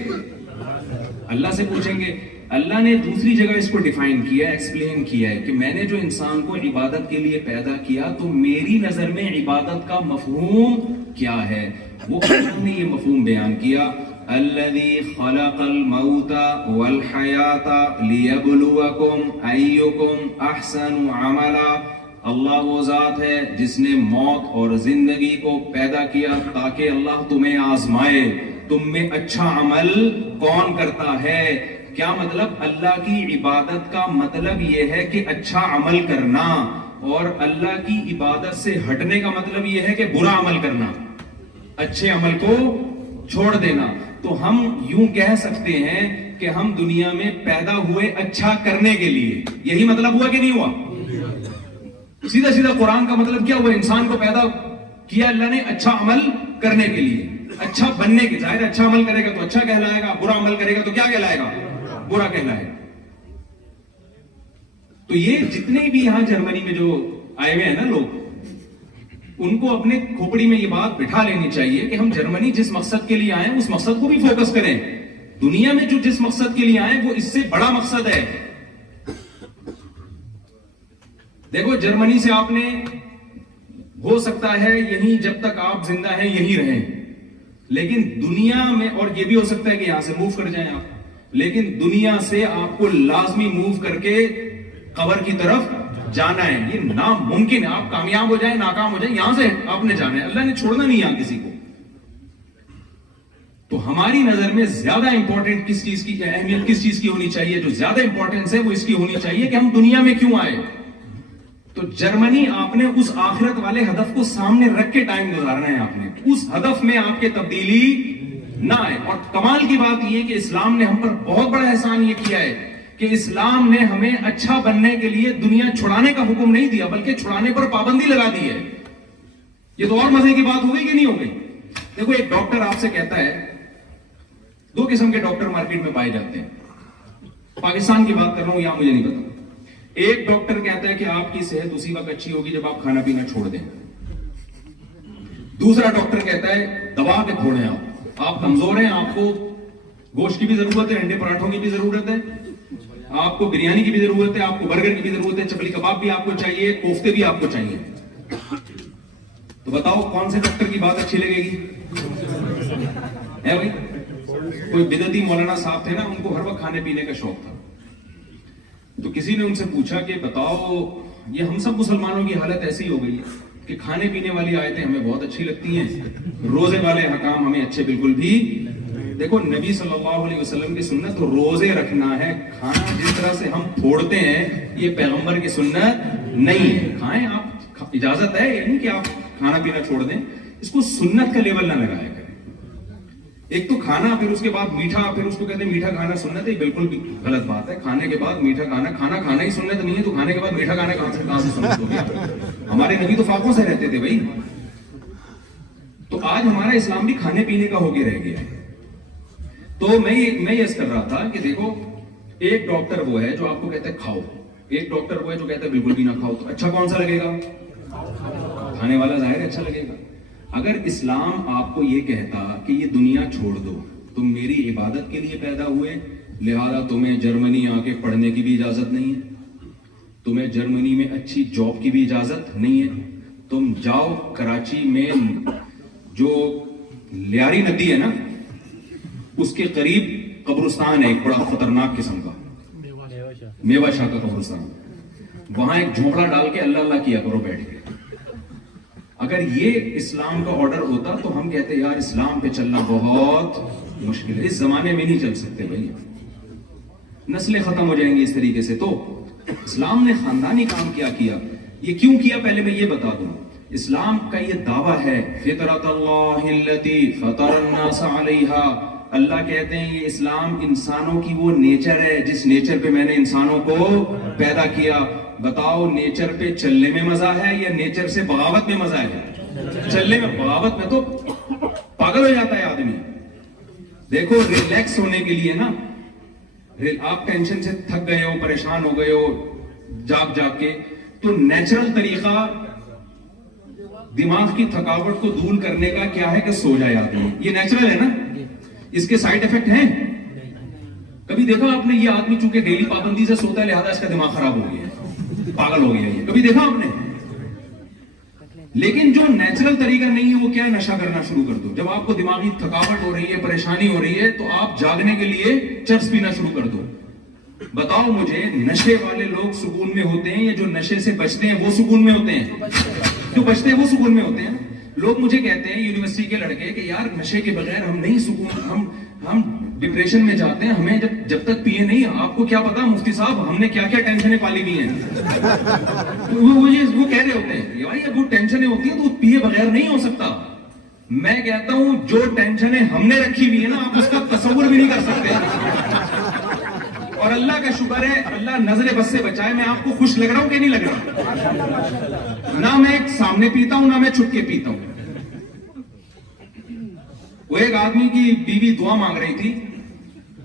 اللہ سے پوچھیں گے. اللہ نے دوسری جگہ اس کو ڈیفائن کیا، ایکسپلین کیا ہے کہ میں نے جو انسان کو عبادت کے لیے پیدا کیا تو میری نظر میں عبادت کا مفہوم کیا ہے. وہ اللہ نے یہ مفہوم بیان کیا، الذی خلق الموت والحیات لیبلوکم ایکم احسن عملا. اللہ وہ ذات ہے جس نے موت اور زندگی کو پیدا کیا تاکہ اللہ تمہیں آزمائے تم میں اچھا عمل کون کرتا ہے. کیا مطلب؟ اللہ کی عبادت کا مطلب یہ ہے کہ اچھا عمل کرنا، اور اللہ کی عبادت سے ہٹنے کا مطلب یہ ہے کہ برا عمل کرنا، اچھے عمل کو چھوڑ دینا. تو ہم یوں کہہ سکتے ہیں کہ ہم دنیا میں پیدا ہوئے اچھا کرنے کے لیے. یہی مطلب ہوا کہ نہیں ہوا؟ سیدھا سیدھا قرآن کا مطلب کیا ہوا؟ انسان کو پیدا کیا اللہ نے اچھا عمل کرنے کے لیے، اچھا بننے کے. ظاہر اچھا عمل کرے گا تو اچھا کہلائے گا، برا عمل کرے گا تو کیا کہلائے گا؟ برا کہلائے گا. تو یہ جتنے بھی یہاں جرمنی میں جو آئے ہوئے ہیں نا لوگ، ان کو اپنے کھوپڑی میں یہ بات بٹھا لینی چاہیے کہ ہم جرمنی جس مقصد کے لیے آئے اس مقصد کو بھی فوکس کریں. دنیا میں جو جس مقصد کے لیے آئے وہ اس سے بڑا مقصد ہے. دیکھو جرمنی سے آپ نے ہو سکتا ہے یہیں جب تک آپ زندہ ہیں یہیں رہیں، لیکن دنیا میں، اور یہ بھی ہو سکتا ہے کہ یہاں سے موو کر جائیں آپ، لیکن دنیا سے آپ کو لازمی موو کر کے قبر کی طرف جانا ہے. یہ ناممکن ہے. آپ کامیاب ہو جائیں ناکام ہو جائیں، یہاں سے آپ نے جانا ہے. اللہ نے چھوڑنا نہیں یہاں کسی کو. تو ہماری نظر میں زیادہ امپورٹنٹ کس چیز کی اہمیت کس چیز کی ہونی چاہیے؟ جو زیادہ امپورٹنس ہے وہ اس کی ہونی چاہیے کہ ہم دنیا میں کیوں آئے. تو جرمنی آپ نے اس آخرت والے ہدف کو سامنے رکھ کے ٹائم گزارنا ہے. آپ نے اس ہدف میں آپ کے تبدیلی نہ آئے. اور کمال کی بات یہ کہ اسلام نے ہم پر بہت بڑا احسان یہ کیا ہے کہ اسلام نے ہمیں اچھا بننے کے لیے دنیا چھڑانے کا حکم نہیں دیا، بلکہ چھڑانے پر پابندی لگا دی ہے. یہ تو اور مزے کی بات ہو گئی کہ نہیں ہو گئی؟ دیکھو ایک ڈاکٹر آپ سے کہتا ہے، دو قسم کے ڈاکٹر مارکیٹ میں پائے جاتے ہیں. پاکستان کی بات کر رہا ہوں، یہاں مجھے نہیں پتا. ایک ڈاکٹر کہتا ہے کہ آپ کی صحت اسی وقت اچھی ہوگی جب آپ کھانا پینا چھوڑ دیں. دوسرا ڈاکٹر کہتا ہے دبا کے کھوڑیں، آپ کمزور ہیں، آپ کو گوشت کی بھی ضرورت ہے، انڈے پراٹھوں کی بھی ضرورت ہے، آپ کو بریانی کی بھی ضرورت ہے، آپ کو برگر کی بھی ضرورت ہے، چپلی کباب بھی آپ کو چاہیے، کوفتے بھی آپ کو چاہیے. تو بتاؤ کون سے ڈاکٹر کی بات اچھی لگے گی؟ ہے بھائی؟ کوئی بدعتی مولانا صاحب تھے نا، ان کو ہر وقت کھانے پینے کا شوق تھا. تو کسی نے ان سے پوچھا کہ بتاؤ یہ ہم سب مسلمانوں کی حالت ایسی ہو گئی ہے کہ کھانے پینے والی آیتیں ہمیں بہت اچھی لگتی ہیں، روزے والے حکام ہمیں اچھے بالکل بھی. دیکھو نبی صلی اللہ علیہ وسلم کی سنت تو روزے رکھنا ہے. کھانا جس طرح سے ہم پھوڑتے ہیں یہ پیغمبر کی سنت نہیں ہے. کھائیں آپ، اجازت ہے، یہ نہیں کہ آپ کھانا پینا چھوڑ دیں. اس کو سنت کا لیبل نہ لگایا کریں. ایک تو کھانا، پھر اس کے بعد میٹھا، پھر اس کو کہتے ہیں میٹھا کھانا سنت ہے. بالکل بھی غلط بات ہے. کھانے کے بعد میٹھا کھانا، کھانا کھانا ہی سنت نہیں ہے تو کھانے کے بعد میٹھا کھانا کہاں سے سنت ہو گیا؟ ہمارے نبی تو فاقوں سے رہتے تھے بھائی. تو آج ہمارا اسلام بھی کھانے پینے کا ہو کے رہ گیا ہے. تو میں یہ کر رہا تھا کہ دیکھو ایک ڈاکٹر وہ ہے جو آپ کو کہتا ہے کھاؤ، ایک ڈاکٹر وہ ہے جو کہتا ہے بالکل بھی نہ کھاؤ. تو اچھا کون سا لگے گا؟ کھانے والا ظاہر اچھا لگے گا. اگر اسلام آپ کو یہ کہتا کہ یہ دنیا چھوڑ دو, تم میری عبادت کے لیے پیدا ہوئے, لہذا تمہیں جرمنی آ کے پڑھنے کی بھی اجازت نہیں ہے, تمہیں جرمنی میں اچھی جاب کی بھی اجازت نہیں ہے, تم جاؤ کراچی میں جو لیاری ندی ہے نا اس کے قریب قبرستان ہے ایک بڑا خطرناک قسم کا, میوا شاہ کا قبرستان, وہاں ایک جھونپڑا ڈال کے اللہ اللہ کیا کرو بیٹھ کے. اگر یہ اسلام کا آرڈر ہوتا تو ہم کہتے یار اسلام پہ چلنا بہت مشکل ہے, اس زمانے میں نہیں چل سکتے بھائی, نسلیں ختم ہو جائیں گی اس طریقے سے. تو اسلام نے خاندانی کام کیا. یہ کیوں کیا پہلے میں یہ بتا دوں. اسلام کا یہ دعویٰ ہے فطرت اللہ التی فطر الناس علیہا, اللہ کہتے ہیں یہ اسلام انسانوں کی وہ نیچر ہے جس نیچر پہ میں نے انسانوں کو پیدا کیا. بتاؤ نیچر پہ چلنے میں مزہ ہے یا نیچر سے بغاوت میں مزہ ہے؟ چلنے میں, بغاوت میں تو پاگل ہو جاتا ہے آدمی. دیکھو ریلیکس ہونے کے لیے نا, آپ ٹینشن سے تھک گئے ہو, پریشان ہو گئے ہو جاگ کے, تو نیچرل طریقہ دماغ کی تھکاوٹ کو دور کرنے کا کیا ہے کہ سو جائے آدمی. یہ نیچرل ہے نا, اس کے سائیڈ ایفیکٹ ہیں. کبھی دیکھا آپ نے یہ آدمی چونکہ ڈیلی پابندی سے سوتا ہے لہذا اس کا دماغ خراب ہو گیا ہے, پاگل ہو گیا ہے, کبھی دیکھا آپ نے؟ لیکن جو نیچرل طریقہ نہیں ہے وہ کیا ہے, نشہ کرنا شروع کر دو. جب آپ کو دماغی تھکاوٹ ہو رہی ہے, پریشانی ہو رہی ہے, تو آپ جاگنے کے لیے چرس پینا شروع کر دو. بتاؤ مجھے نشے والے لوگ سکون میں ہوتے ہیں یا جو نشے سے بچتے ہیں وہ سکون میں ہوتے ہیں؟ جو بچتے ہیں وہ سکون میں ہوتے ہیں. لوگ مجھے کہتے ہیں یونیورسٹی کے لڑکے کہ یار نشے کے بغیر ہم نہیں سکون, ہم ڈپریشن میں جاتے ہیں, ہمیں جب تک پیے نہیں. آپ کو کیا پتا مفتی صاحب ہم نے کیا کیا ٹینشنیں پالی ہوئی ہیں. وہ کہہ رہے ہوتے ہیں بھائی اب وہ ٹینشنیں ہوتی ہیں تو پیے بغیر نہیں ہو سکتا. میں کہتا ہوں جو ٹینشنیں ہم نے رکھی ہوئی ہے نا آپ اس کا تصور بھی نہیں کر سکتے. اور اللہ کا شکر ہے اللہ نظر بس سے بچائے. میں آپ کو خوش لگ رہا ہوں کہ نہیں لگ رہا؟ نہ میں سامنے پیتا ہوں نہ میں چھپ کے پیتا ہوں. وہ ایک آدمی کی بیوی دعا مانگ رہی تھی,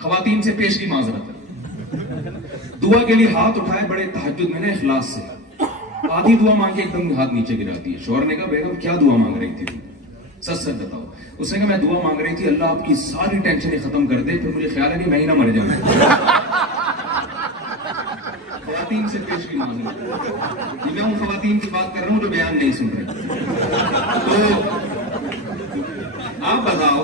خواتین سے پیش کی معذرت, دعا کے لیے ہاتھ اٹھائے بڑے تہجد میں نے اخلاص سے, آدھی دعا مانگ کے ایک دم ہاتھ نیچے گرا دی. شوہر نے کہا بیگم کیا دعا مانگ رہی تھی؟ سچ سچ بتاؤ. اس نے کہا میں دعا مانگ رہی تھی اللہ آپ کی ساری ٹینشنیں ختم کر دے, پھر مجھے خیال ہے کہ میں ہی نہ مر جاؤں. خواتین سے پیش کی معذرت, میں ان خواتین کی بات کر رہا ہوں جو بیان نہیں سن رہے. تو آپ بتاؤ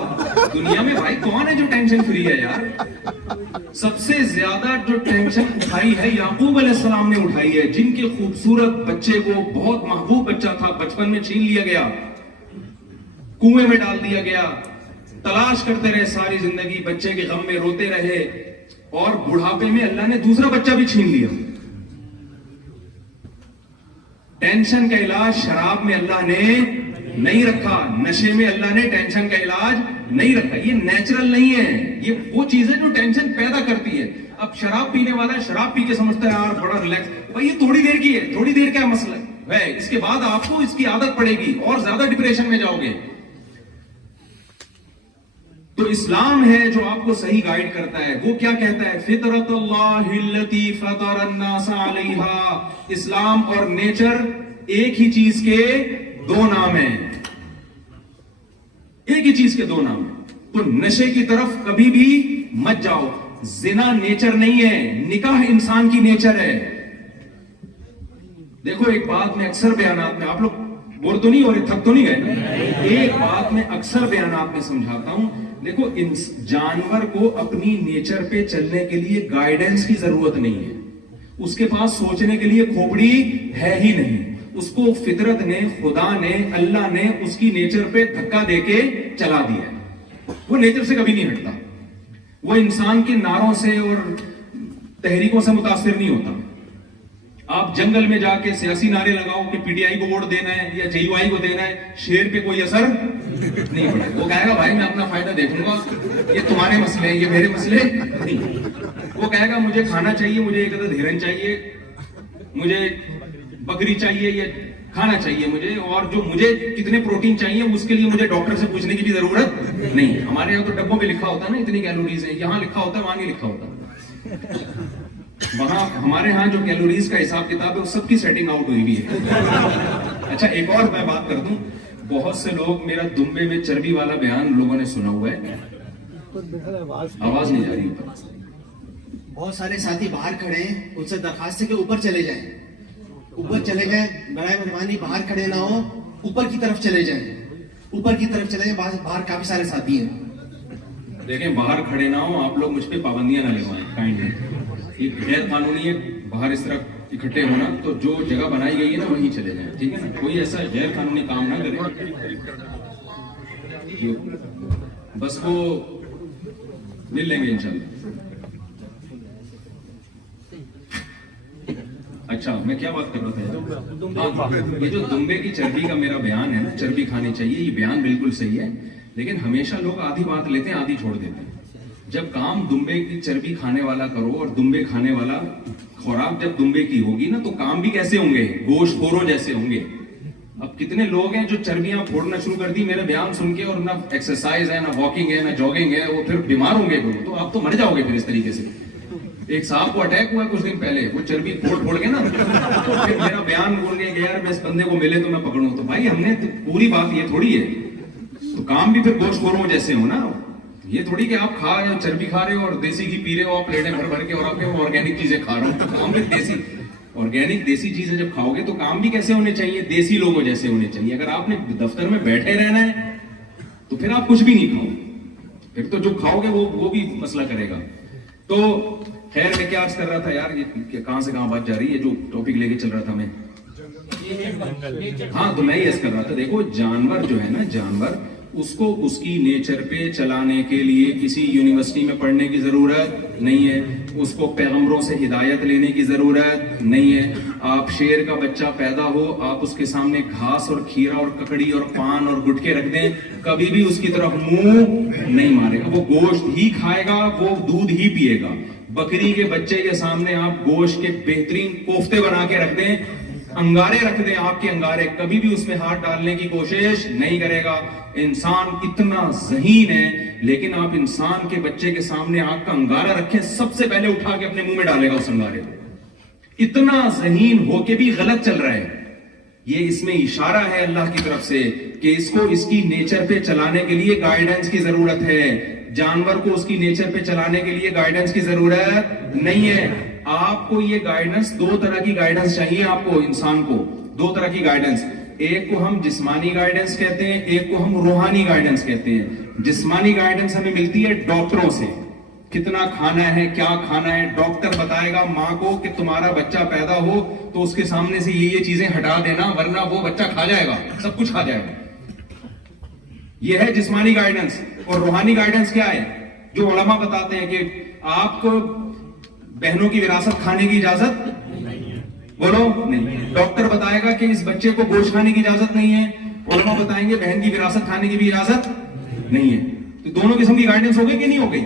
دنیا میں بھائی کون ہے جو ٹینشن فری ہے یار؟ سب سے زیادہ جو ٹینشن اٹھائی ہے یعقوب علیہ السلام نے اٹھائی ہے, جن کے خوبصورت بچے کو, بہت محبوب بچہ تھا, بچپن میں چھین لیا گیا, کنویں میں ڈال دیا گیا, تلاش کرتے رہے ساری زندگی, بچے کے غم میں روتے رہے, اور بڑھاپے میں اللہ نے دوسرا بچہ بھی چھین لیا. ٹینشن کا علاج شراب میں اللہ نے نہیں رکھا, نشے میں اللہ نے ٹینشن کا علاج نہیں رکھا. یہ نیچرل نہیں ہے, یہ وہ چیز ہے جو ٹینشن پیدا کرتی ہے. اب شراب پینے والا شراب پی کے سمجھتا ہے یار بڑا ریلیکس, بھائی یہ تھوڑی دیر کی ہے, تھوڑی دیر کا مسئلہ ہے, اس کے بعد آپ کو اس کی عادت پڑے گی اور زیادہ ڈپریشن میں جاؤ گے. تو اسلام ہے جو آپ کو صحیح گائیڈ کرتا ہے. وہ کیا کہتا ہے؟ فطرت اللہ التی فطر الناس علیہا. اسلام اور نیچر ایک ہی چیز کے دو نام ہیں, ایک ہی چیز کے دو نام ہیں. تو نشے کی طرف کبھی بھی مت جاؤ. زنا نیچر نہیں ہے, نکاح انسان کی نیچر ہے. دیکھو ایک بات میں اکثر بیانات میں, آپ لوگ بور تو نہیں ہو رہے, تھک تو نہیں گئے, ایک بات میں اکثر بیانات میں سمجھاتا ہوں. دیکھو جانور کو اپنی نیچر پہ چلنے کے لیے گائیڈنس کی ضرورت نہیں ہے, اس کے پاس سوچنے کے لیے کھوپڑی ہے ہی نہیں. اس کو فطرت نے, خدا نے, اللہ نے اس کی نیچر پہ دھکا دے کے چلا دیا ہے. وہ نیچر سے کبھی نہیں ہٹتا, وہ انسان کے نعروں سے اور تحریکوں سے متاثر نہیں ہوتا. آپ جنگل میں جا کے سیاسی نعرے لگاؤ کہ پی ٹی آئی کو ووٹ دینا ہے یا جے یو آئی کو دینا ہے, شیر پہ کوئی اثر نہیں پڑے. وہ کہے گا بھائی میں اپنا فائدہ دیکھوں گا, یہ تمہارے مسئلے ہیں, یہ میرے مسئلے نہیں. وہ کہے گا مجھے کھانا چاہیے, مجھے ایک عدد ہرن چاہیے, مجھے بکری چاہیے, یا کھانا چاہیے مجھے, اور جو مجھے کتنے پروٹین چاہیے اس کے لیے مجھے ڈاکٹر سے پوچھنے کی بھی ضرورت نہیں. ہمارے یہاں تو ڈبوں پہ لکھا ہوتا ہے نا اتنی کیلوریز ہیں, یہاں لکھا ہوتا ہے وہاں نہیں لکھا ہوتا. وہاں ہمارے ہاں جو کیلوریز کا حساب کتاب ہے وہ سب کی سیٹنگ آؤٹ ہوئی بھی ہے. اچھا ایک اور میں بات کر دوں, بہت سے لوگ میرا دمبے میں چربی والا بیان لوگوں نے سنا ہوا ہے, آواز نہیں جا رہی اوپر. بہت سارے ساتھی باہر کھڑے ہیں, ان سے درخواست ہے کہ اوپر چلے جائیں, اوپر چلے جائیں, برائے مہربانی باہر کھڑے نہ ہو, اوپر کی طرف چلے جائیں, اوپر کی طرف چلے جائیں, باہر کافی سارے ساتھی ہیں. دیکھیں باہر کھڑے نہ ہو, آپ لوگ مجھ پہ پابندیاں نہ لگوائیں کائنڈلی, یہ غیر قانونی ہے باہر اس طرح اکٹھے ہونا, تو جو جگہ بنائی گئی ہے نا وہیں چلے جائیں, ٹھیک ہے نا, کوئی ایسا غیر قانونی کام نہ کرے. بس وہ مل لیں گے انشاءاللہ. اچھا میں کیا بات کر رہا تھا, یہ جو دمبے کی چربی کا میرا بیان ہے نا, چربی کھانی چاہیے, یہ بیان بالکل صحیح ہے, لیکن ہمیشہ لوگ آدھی بات لیتے ہیں آدھی چھوڑ دیتے ہیں. جب کام دمبے کی چربی کھانے والا کرو اور دمبے کھانے والا خوراک جب دمبے کی ہوگی نا, تو کام بھی کیسے ہوں گے, گوشت خوروں جیسے ہوں گے. اب کتنے لوگ ہیں جو چربیاں پھوڑنا شروع کر دی میرے بیان سن کے, اور نہ ایکسرسائز ہے, نہ واکنگ ہے, نہ جاگنگ ہے, وہ پھر بیمار ہوں گے, تو آپ تو مر جاؤ گے پھر اس طریقے سے. ایک صاحب کو اٹیک ہوا کچھ دن پہلے, وہ چربی پھوڑ کے نا, تو پھر میرا بیان بول گیا کہ یار میں اس بندے کو ملے تو میں پکڑوں. تو بھائی ہم نے پوری بات یہ تھوڑی ہے, تو کام بھی پھر گوشت خوروں جیسے ہو نا, یہ تھوڑی کہ آپ کھا رہے ہو چربی کھا رہے ہو اور دیسی گھی پی رہے ہو, آپ پلیٹیں بھر کے, اور آپ آرگینک چیزیں کھا رہے ہو. تو کام بھی دیسی آرگینک دیسی چیزیں جب کھاؤ گے تو کام بھی کیسے ہونے چاہیے, دیسی لوگوں جیسے ہونے چاہیے. اگر آپ نے دفتر میں بیٹھے رہنا ہے تو پھر آپ کچھ بھی نہیں کھاؤ, پھر تو جو کھاؤ گے وہ بھی مسئلہ کرے گا. تو خیر میں کیا عرض کر رہا تھا یار, یہ کہاں سے کہاں بات جا رہی ہے, جو ٹاپک لے کے چل رہا تھا میں, ہاں تو میں یہ عرض کر رہا تھا, دیکھو جانور جو ہے نا, جانور اس کو اس کی نیچر پہ چلانے کے لیے کسی یونیورسٹی میں پڑھنے کی ضرورت نہیں ہے, اس کو پیغمبروں سے ہدایت لینے کی ضرورت نہیں ہے. آپ شیر کا بچہ پیدا ہو, آپ اس کے سامنے گھاس اور کھیرا اور ککڑی اور پان اور گٹکے رکھ دیں, کبھی بھی اس کی طرف منہ نہیں مارے گا, وہ گوشت ہی کھائے گا, وہ دودھ ہی پیے گا. بکری کے بچے کے سامنے آپ گوشت کے بہترین کوفتے بنا کے رکھ دیں, انگارے رکھ دیں, آپ کے انگارے, کبھی بھی اس میں ہاتھ ڈالنے کی کوشش نہیں کرے گا. انسان اتنا ذہین ہے, لیکن آپ انسان کے بچے کے سامنے آگ کا انگارہ رکھیں, سب سے پہلے اٹھا کے اپنے منہ میں ڈالے گا اس انگارے کو. اتنا ذہین ہو کے بھی غلط چل رہا ہے. یہ اس میں اشارہ ہے اللہ کی طرف سے کہ اس کو اس کی نیچر پہ چلانے کے لیے گائیڈنس کی ضرورت ہے. جانور کو اس کی نیچر پہ چلانے کے لیے گائیڈنس کی ضرورت نہیں ہے. آپ کو یہ گائیڈنس, دو طرح کی گائیڈنس چاہیے آپ کو, انسان کو دو طرح کی گائیڈنس. ایک کو ہم جسمانی گائیڈنس کہتے ہیں, ایک کو ہم روحانی گائیڈنس کہتے ہیں. جسمانی گائیڈنس ہمیں ملتی ہے ڈاکٹروں سے, کتنا کھانا ہے, کیا کھانا ہے, ڈاکٹر بتائے گا ماں کو کہ تمہارا بچہ پیدا ہو تو اس کے سامنے سے یہ چیزیں ہٹا دینا, ورنہ وہ بچہ کھا جائے گا, سب کچھ کھا جائے گا. یہ ہے جسمانی گائیڈنس. اور روحانی گائیڈنس کیا ہے, جو علماء بتاتے ہیں کہ آپ کو بہنوں کی وراثت کھانے کی اجازت بولو نہیں. ڈاکٹر بتائے گا کہ اس بچے کو گوشت کھانے کی اجازت نہیں ہے, علماء بتائیں گے بہن کی وراثت کھانے کی بھی اجازت نہیں ہے. تو دونوں قسم کی گائیڈنس ہو گئی کہ نہیں ہو گئی.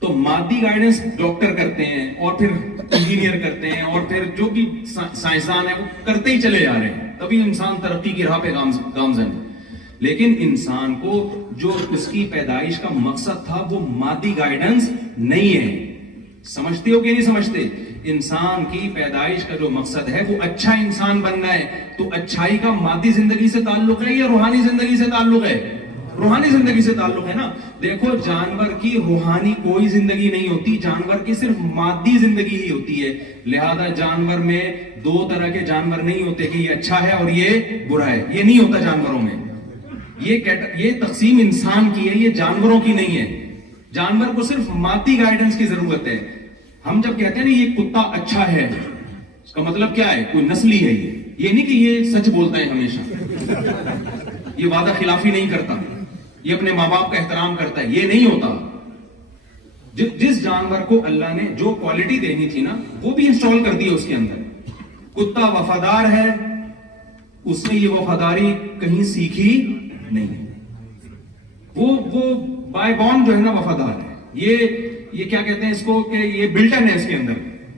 تو مادی گائیڈنس ڈاکٹر کرتے ہیں, اور پھر انجینئر کرتے ہیں, اور پھر جو بھی سائنسدان ہیں وہ کرتے ہی چلے جا رہے ہیں, تبھی انسان ترقی کی راہ پہ گامزن ہے. لیکن انسان کو جو اس کی پیدائش کا مقصد تھا وہ مادی گائیڈنس نہیں ہے. سمجھتے ہو کہ نہیں سمجھتے؟ انسان کی پیدائش کا جو مقصد ہے وہ اچھا انسان بننا ہے. تو اچھائی کا مادی زندگی سے تعلق ہے یا روحانی زندگی سے تعلق ہے؟ روحانی زندگی سے تعلق ہے نا. دیکھو جانور کی روحانی کوئی زندگی نہیں ہوتی, جانور کی صرف مادی زندگی ہی ہوتی ہے. لہذا جانور میں دو طرح کے جانور نہیں ہوتے کہ یہ اچھا ہے اور یہ برا ہے, یہ نہیں ہوتا جانوروں میں. یہ تقسیم انسان کی ہے, یہ جانوروں کی نہیں ہے. جانور کو صرف مادی گائیڈنس کی ضرورت ہے. ہم جب کہتے ہیں نا یہ کتا اچھا ہے, اس کا مطلب کیا ہے, کوئی نسلی ہے. یہ نہیں کہ یہ سچ بولتا ہے ہمیشہ, یہ وعدہ خلافی نہیں کرتا, یہ اپنے ماں باپ کا احترام کرتا ہے, یہ نہیں ہوتا. جس جانور کو اللہ نے جو کوالٹی دینی تھی نا وہ بھی انسٹال کر دی ہے اس کے اندر. کتا وفادار ہے, اس نے یہ وفاداری کہیں سیکھی نہیں, وہ بائی بورن جو ہے نا وفادار ہے. یہ کیا کہتے ہیں اس کو کہ یہ بلٹن ہے اس کے اندر,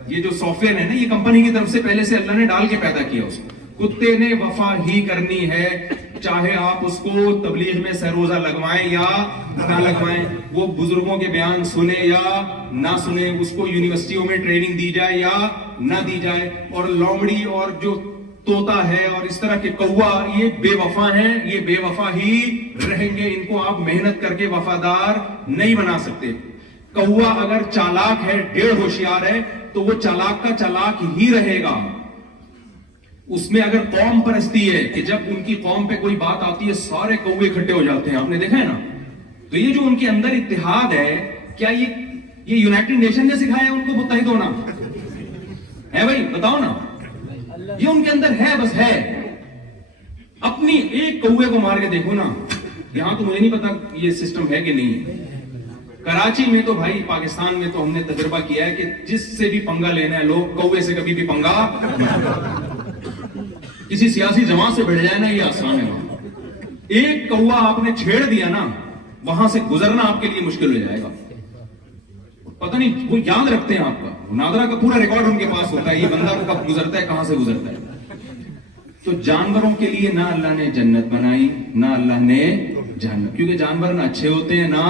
یہ جو سافٹ ویئر ہے نا یہ کمپنی کی طرف سے پہلے سے اللہ نے ڈال کے پیدا کیا اس کو. کتے نے وفا ہی کرنی ہے, چاہے آپ اس کو تبلیغ میں سروزہ لگوائیں یا نہ لگوائیں, وہ بزرگوں کے بیان سنے یا نہ سنے, اس کو یونیورسٹیوں میں ٹریننگ دی جائے یا نہ دی جائے, اور لومڑی اور جو طوطا ہے اور اس طرح کے کوا، یہ بے وفا ہیں، یہ بے وفا ہی رہیں گے. ان کو آپ محنت کر کے وفادار نہیں بنا سکتے. کوا اگر چالاک ہے، ڈیڑھ ہوشیار ہے، تو وہ چالاک کا چالاک ہی رہے گا. اس میں اگر قوم پرستی ہے کہ جب ان کی قوم پہ کوئی بات آتی ہے سارے کوے اکٹھے ہو جاتے ہیں، آپ نے دیکھا ہے نا، تو یہ جو ان کے اندر اتحاد ہے، کیا یہ یونائٹڈ نیشن نے سکھایا ان کو متحد ہونا ہے؟ بھائی بتاؤ نا، یہ ان کے اندر ہے، بس ہے. اپنی ایک کوے کو مار کے دیکھو نا. یہاں تو مجھے نہیں پتا یہ سسٹم ہے کہ نہیں ہے. کراچی میں تو بھائی، پاکستان میں تو ہم نے تجربہ کیا ہے کہ جس سے بھی پنگا لینا ہے لوگ، کوے سے کبھی بھی پنگا. کسی سیاسی جماعت سے بڑھ جائے نا، یہ آسان ہے. وہاں ایک کوا آپ نے چھیڑ دیا نا، وہاں سے گزرنا آپ کے لیے مشکل ہو جائے گا. پتہ نہیں وہ یاد رکھتے ہیں آپ کا، نادرا کا پورا ریکارڈ ان کے پاس ہوتا ہے، یہ بندہ کب گزرتا ہے، کہاں سے گزرتا ہے. تو جانوروں کے لیے نہ اللہ نے جنت بنائی، نہ اللہ نے جہنم، کیونکہ جانور نہ اچھے ہوتے ہیں نہ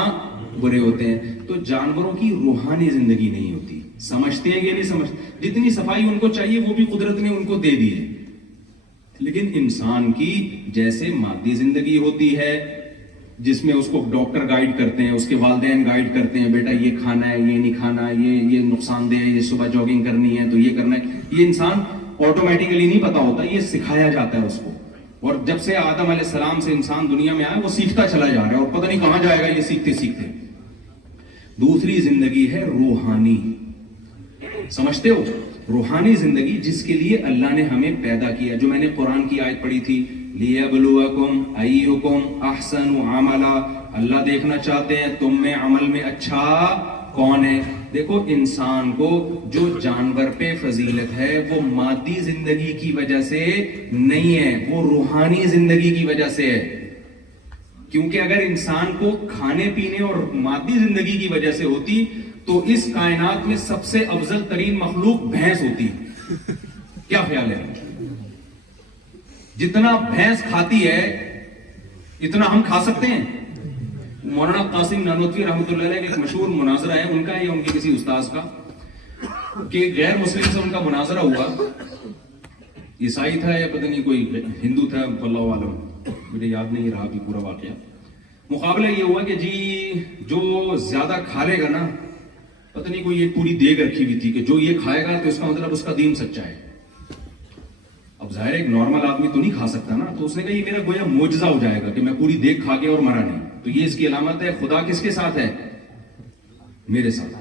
برے ہوتے ہیں. تو جانوروں کی روحانی زندگی نہیں ہوتی. سمجھتے ہیں کہ نہیں سمجھتے؟ جتنی صفائی ان کو چاہیے وہ بھی قدرت نے ان کو دے دی ہے. لیکن انسان کی جیسے مادی زندگی ہوتی ہے، جس میں اس کو ڈاکٹر گائیڈ کرتے ہیں، اس کے والدین گائیڈ کرتے ہیں، بیٹا یہ کھانا ہے، یہ نہیں کھانا، یہ نقصان دہ ہے، یہ صبح جاگنگ کرنی ہے تو یہ کرنا ہے. یہ انسان آٹومیٹیکلی نہیں پتا ہوتا، یہ سکھایا جاتا ہے اس کو. اور جب سے آدم علیہ السلام سے انسان دنیا میں آیا، وہ سیکھتا چلا جا رہا ہے اور پتہ نہیں کہاں جائے گا یہ سیکھتے سیکھتے. دوسری زندگی ہے روحانی. سمجھتے ہو؟ روحانی زندگی جس کے لیے اللہ نے ہمیں پیدا کیا، جو میں نے قرآن کی آیت پڑھی تھی، لِيَبْلُوَكُمْ أَيُّكُمْ أَحْسَنُ عَمَلًا. اللہ دیکھنا چاہتے ہیں تم میں عمل میں اچھا کون ہے. دیکھو، انسان کو جو جانور پہ فضیلت ہے وہ مادی زندگی کی وجہ سے نہیں ہے، وہ روحانی زندگی کی وجہ سے ہے. کیونکہ اگر انسان کو کھانے پینے اور مادی زندگی کی وجہ سے ہوتی تو اس کائنات میں سب سے افضل ترین مخلوق بھینس ہوتی. کیا خیال ہے؟ جتنا بھینس کھاتی ہے اتنا ہم کھا سکتے ہیں. مولانا قاسم نانوتوی رحمۃ اللہ علیہ کا ایک مشہور مناظرہ ہے ان کا یا ان کے کسی استاذ کا، کہ غیر مسلم سے ان کا مناظرہ ہوا. عیسائی تھا یا پتہ نہیں کوئی ہندو تھا، واللہ عالم، مجھے یاد نہیں رہا بھی پورا واقعہ. مقابلہ یہ ہوا کہ جی جو زیادہ کھا لے گا نا، پتہ نہیں کوئی ایک پوری دیگ رکھی ہوئی تھی کہ جو یہ کھائے گا تو اس کا مطلب اس کا دین سچا ہے. اب ظاہر ایک نارمل آدمی تو نہیں کھا سکتا نا، تو اس نے کہا یہ میرا گویا معجزہ ہو جائے گا کہ میں پوری دیگ کھا گیا اور مرا نہیں. تو یہ اس کی علامت ہے خدا کس کے ساتھ ہے؟ میرے ساتھ.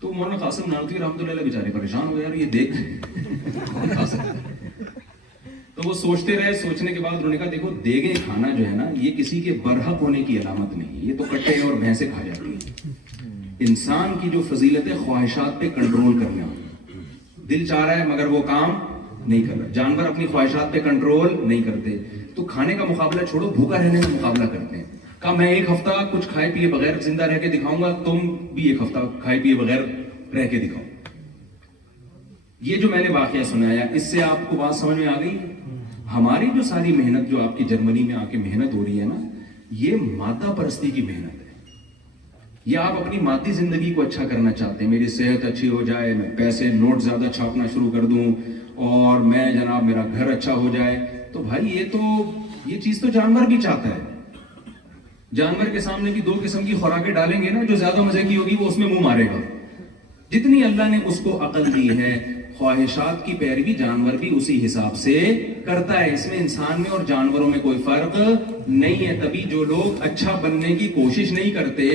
تو مولانا قاسم نانوتوی رحمۃ اللہ علیہ بیچارے پریشان ہو گئے، یار یہ دیکھ کون کھا سکتا ہے. تو وہ سوچتے رہے، سوچنے کے بعد انہوں نے کہا دیکھو، دیگیں کھانا جو ہے نا یہ کسی کے برحق ہونے کی علامت نہیں ہے، یہ تو کٹے اور بھینسیں کھا جاتی ہیں. انسان کی جو فضیلت ہے خواہشات پہ کنٹرول کرنا. دل چاہ رہا ہے مگر وہ کام نہیں کر رہا. جانور اپنی خواہشات پہ کنٹرول نہیں کرتے. تو کھانے کا مقابلہ چھوڑو، بھوکا رہنے کا مقابلہ کرتے ہیں. کہا میں ایک ہفتہ کچھ کھائے پیے بغیر زندہ رہ کے دکھاؤں گا، تم بھی ایک ہفتہ کھائے پیے بغیر رہ کے دکھاؤ. یہ جو میں نے واقعہ سنایا، اس سے آپ کو بات سمجھ میں آ گئی؟ ہماری جو ساری محنت جو آپ کی جرمنی میں آ کے محنت ہو رہی ہے نا، یہ مادہ پرستی کی محنت ہے. یا آپ اپنی مادی زندگی کو اچھا کرنا چاہتے ہیں، میری صحت اچھی ہو جائے، میں پیسے نوٹ زیادہ چھاپنا شروع کر دوں اور میں جناب میرا گھر اچھا ہو جائے. تو بھائی یہ چیز تو جانور بھی چاہتا ہے. جانور کے سامنے بھی دو قسم کی خوراکیں ڈالیں گے نا، جو زیادہ مزے کی ہوگی وہ اس میں منہ مارے گا. جتنی اللہ نے اس کو عقل دی ہے، خواہشات کی پیروی جانور بھی اسی حساب سے کرتا ہے. اس میں انسان میں اور جانوروں میں کوئی فرق نہیں ہے. تبھی جو لوگ اچھا بننے کی کوشش نہیں کرتے،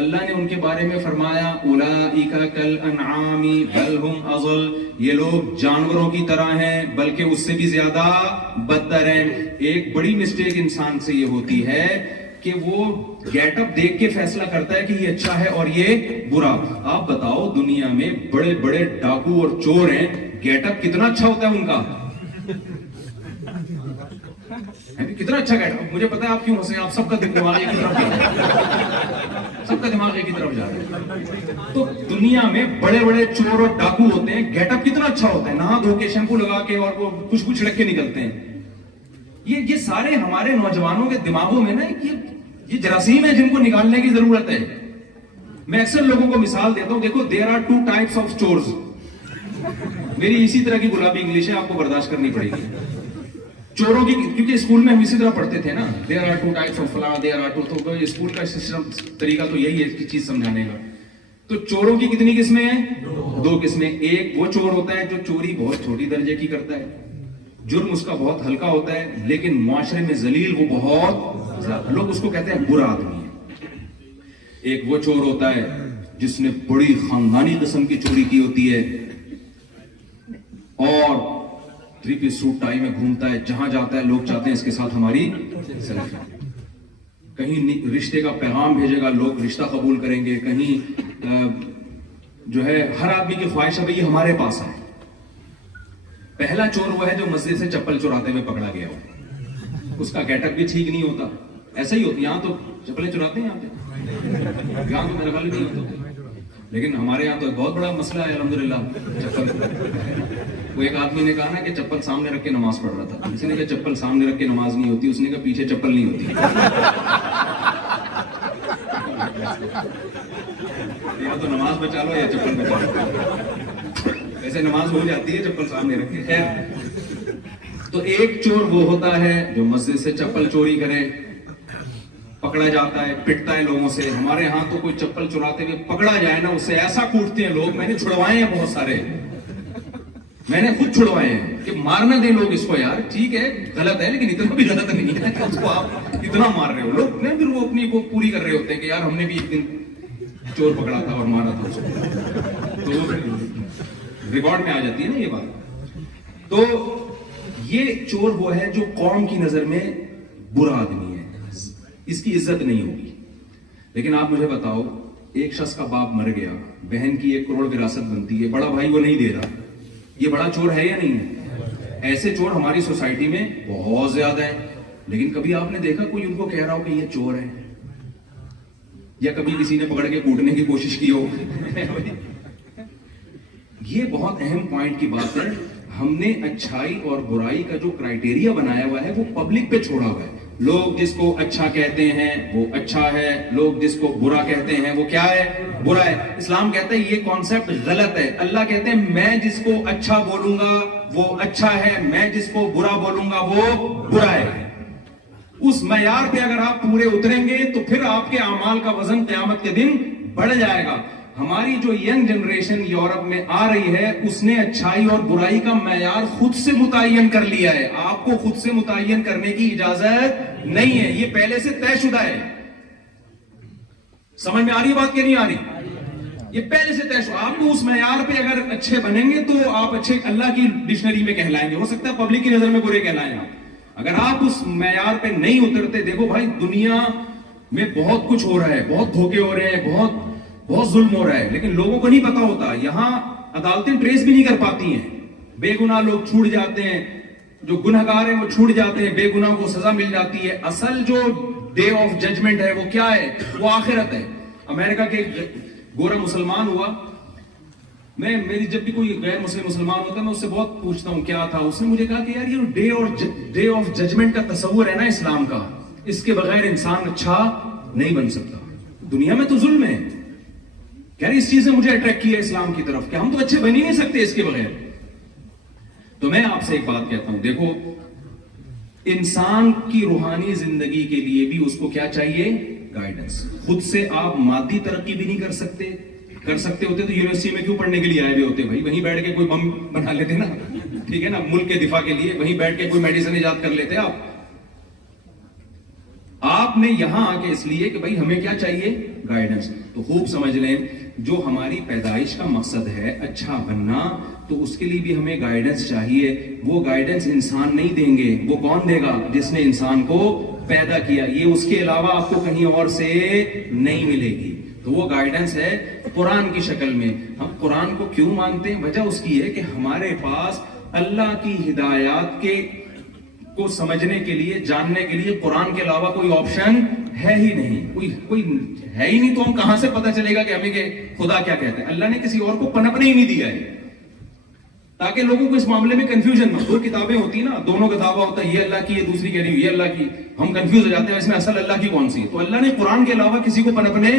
اللہ نے ان کے بارے میں فرمایا اولئک کالانعام بل هم اضل، یہ لوگ جانوروں کی طرح ہیں بلکہ اس سے بھی زیادہ بدتر ہیں. ایک بڑی مسٹیک انسان سے یہ ہوتی ہے کہ وہ گیٹ اپ دیکھ کے فیصلہ کرتا ہے کہ یہ اچھا ہے اور یہ برا. آپ بتاؤ، دنیا میں بڑے بڑے ڈاکو اور چور ہیں، گیٹ اپ کتنا اچھا ہوتا ہے ان کا؟ کتنا اچھا گیٹ اپ. مجھے پتا ہے آپ کیوں ہنسے، آپ سب کا دماغ ایک طرف جا رہا ہے، سب کا دماغ ایک طرف جا رہا ہے. تو دنیا میں بڑے بڑے چور اور ڈاکو ہوتے ہیں، گیٹ اپ کتنا اچھا ہوتا ہے، نہا دھو کے شیمپو لگا کے اور وہ خوشبو چھڑک کے نکلتے ہیں. یہ سارے ہمارے نوجوانوں کے دماغوں میں نا یہ جراثیم ہے جن کو نکالنے کی ضرورت ہے. میں اکثر لوگوں کو مثال دیتا ہوں، دیکھو there are 2 types of chores. میری اسی طرح کی گلابی انگلش ہے, آپ کو برداشت کرنی پڑے گی. چوروں کی, کیونکہ اسکول میں ہم اسی طرح پڑھتے تھے نا, there are two types of فلاں, دیر آر ٹو, تو اسکول کا سسٹم طریقہ تو یہی ہے کہ چیز سمجھانے کا. تو چوروں کی کتنی قسمیں ہیں؟ 2 قسمیں. ایک وہ چور ہوتا ہے جو چوری بہت چھوٹی درجے کی کرتا ہے, جرم اس کا بہت ہلکا ہوتا ہے, لیکن معاشرے میں ذلیل وہ بہت زیادہ, لوگ اس کو کہتے ہیں برا آدمی ہے. ایک وہ چور ہوتا ہے جس نے بڑی خاندانی قسم کی چوری کی ہوتی ہے اور 3 پیس سوٹ ٹائی میں گھومتا ہے, جہاں جاتا ہے لوگ چاہتے ہیں اس کے ساتھ ہماری سیلفی. کہیں رشتے کا پیغام بھیجے گا, لوگ رشتہ قبول کریں گے. کہیں جو ہے ہر آدمی کی خواہش ہے بھئی یہ ہمارے پاس ہے. پہلا چور وہ ہے جو مسجد سے چپل چوراتے ہوئے پکڑا گیا ہو. اس کا گیٹ اپ بھی ٹھیک نہیں ہوتا, ایسا ہی ہوتا. یہاں تو چپلیں چوراتے ہیں, یہاں تو میرے خیال نہیں ہوتا, لیکن ہمارے یہاں تو ایک بہت بڑا مسئلہ ہے الحمدللہ چپل. وہ ایک آدمی نے کہا نا کہ چپل سامنے رکھ کے نماز پڑھ رہا تھا. کسی نے کہا چپل سامنے رکھ کے نماز نہیں ہوتی, اس نے کہا پیچھے چپل نہیں ہوتی. یا تو نماز بچا لو یا چپل بچا لو. ایسے نماز ہو جاتی ہے چپل سامنے رکھ کے. خیر, تو ایک چور وہ ہوتا ہے جو مسجد سے چپل چوری کرے, پکڑا جاتا ہے, پٹتا ہے لوگوں سے. ہمارے ہاں تو کوئی چپل چراتے ہوئے پکڑا جائے نا, اسے ایسا کوٹتے ہیں لوگ. میں نے چھڑوائے ہیں بہت سارے, میں نے خود چھڑوائے ہیں کہ مارنا دیں لوگ اس کو. یار ٹھیک ہے غلط ہے, لیکن اتنا بھی غلط نہیں ہے کہ اس کو آپ اتنا مار رہے ہو. لوگ پھر وہ اپنی کو پوری کر رہے ہوتے ہیں کہ یار ہم نے بھی ایک دن چور پکڑا تھا اور مارا تھا اس کو, تو وہ ریکارڈ میں آ جاتی ہے نا یہ بات. تو یہ چور وہ ہے جو قوم کی نظر میں برا آدمی ہے, اس کی عزت نہیں ہوگی. لیکن آپ مجھے بتاؤ, ایک شخص کا باپ مر گیا, بہن کی 1 کروڑ وراثت بنتی ہے, بڑا بھائی وہ نہیں دے رہا, یہ بڑا چور ہے یا نہیں ہے؟ ایسے چور ہماری سوسائٹی میں بہت زیادہ ہیں. لیکن کبھی آپ نے دیکھا کوئی ان کو کہہ رہا ہو کہ یہ چور ہے, یا کبھی کسی نے پکڑ کے کوٹنے کی کوشش کی ہو؟ یہ بہت اہم پوائنٹ کی بات ہے. ہم نے اچھائی اور برائی کا جو کرائٹیریا بنایا ہوا ہے وہ پبلک پہ چھوڑا ہوا ہے. لوگ جس کو اچھا کہتے ہیں وہ اچھا ہے, لوگ جس کو برا کہتے ہیں وہ کیا ہے؟ برا ہے. اسلام کہتا ہے یہ کانسیپٹ غلط ہے. اللہ کہتے ہیں میں جس کو اچھا بولوں گا وہ اچھا ہے, میں جس کو برا بولوں گا وہ برا ہے. اس معیار پہ اگر آپ پورے اتریں گے تو پھر آپ کے اعمال کا وزن قیامت کے دن بڑھ جائے گا. ہماری جو ینگ جنریشن یورپ میں آ رہی ہے اس نے اچھائی اور برائی کا معیار خود سے متعین کر لیا ہے. آپ کو خود سے متعین کرنے کی اجازت نہیں ہے, یہ پہلے سے طے شدہ ہے. سمجھ میں آ رہی بات کہ نہیں آ رہی؟ یہ پہلے سے طے شدہ. آپ کو اس معیار پہ اگر اچھے بنیں گے تو آپ اچھے اللہ کی ڈکشنری میں کہلائیں گے. ہو سکتا ہے پبلک کی نظر میں برے کہلائیں آپ. اگر آپ اس معیار پہ نہیں اترتے, دیکھو بھائی دنیا میں بہت کچھ ہو رہا ہے, بہت دھوکے ہو رہے ہیں, بہت ظلم ہو رہا ہے, لیکن لوگوں کو نہیں پتا ہوتا. یہاں عدالتیں ٹریس بھی نہیں کر پاتی ہیں, بے گناہ لوگ چھوٹ جاتے ہیں, جو گنہگار ہیں وہ چھوٹ جاتے ہیں, بے گناہ کو سزا مل جاتی ہے. اصل جو ڈے آف ججمنٹ ہے وہ کیا ہے؟ وہ آخرت ہے. امریکہ کے گورا مسلمان ہوا, میری جب بھی کوئی غیر مسلم مسلمان ہوتا ہے میں اس سے بہت پوچھتا ہوں کیا تھا. اس نے مجھے کہا کہ یار یہ ڈے آف ججمنٹ کا تصور ہے نا اسلام کا, اس کے بغیر انسان اچھا نہیں بن سکتا. دنیا میں تو ظلم ہے, یار اس چیز نے مجھے اٹریکٹ کیا اسلام کی طرف کہ ہم تو اچھے بن ہی نہیں سکتے اس کے بغیر. تو میں آپ سے ایک بات کہتا ہوں, دیکھو انسان کی روحانی زندگی کے لیے بھی اس کو کیا چاہیے؟ گائیڈنس. خود سے آپ مادی ترقی بھی نہیں کر سکتے ہوتے تو یونیورسٹی میں کیوں پڑھنے کے لیے آئے ہوئے ہوتے بھائی؟ وہیں بیٹھ کے کوئی بم بنا لیتے نا, ٹھیک ہے نا, ملک کے دفاع کے لیے وہیں بیٹھ کے کوئی میڈیسن ایجاد کر لیتے. آپ نے یہاں آ کے اس لیے کہ بھائی ہمیں کیا چاہیے؟ گائیڈنس. تو خوب سمجھ لیں, جو ہماری پیدائش کا مقصد ہے اچھا بننا, تو اس کے لیے بھی ہمیں گائیڈنس چاہیے. وہ گائیڈنس انسان نہیں دیں گے, وہ کون دے گا؟ جس نے انسان کو پیدا کیا. یہ اس کے علاوہ آپ کو کہیں اور سے نہیں ملے گی. تو وہ گائیڈنس ہے قرآن کی شکل میں. ہم قرآن کو کیوں مانتے ہیں؟ وجہ اس کی ہے کہ ہمارے پاس اللہ کی ہدایات کو سمجھنے کے لیے, جاننے کے لیے قرآن کے علاوہ کوئی آپشن ہے ہی نہیں. کوئی ہے ہی نہیں, تو ہم کہاں سے پتہ چلے گا کہ ہمیں کہ خدا کیا کہتا ہے؟ اللہ نے کسی اور کو پنپنے ہی نہیں دیا ہے تاکہ لوگوں کو اس معاملے میں کنفیوژن نہ. 2 کتابیں ہوتی نا, دونوں کتابیں ہوتا ہے, یہ اللہ کی ہے, دوسری کہہ رہی ہے یہ اللہ کی. ہم کنفیوز ہو جاتے ہیں اس میں اصل اللہ کی کون سی ہے. تو اللہ نے قرآن کے علاوہ کسی کو پنپنے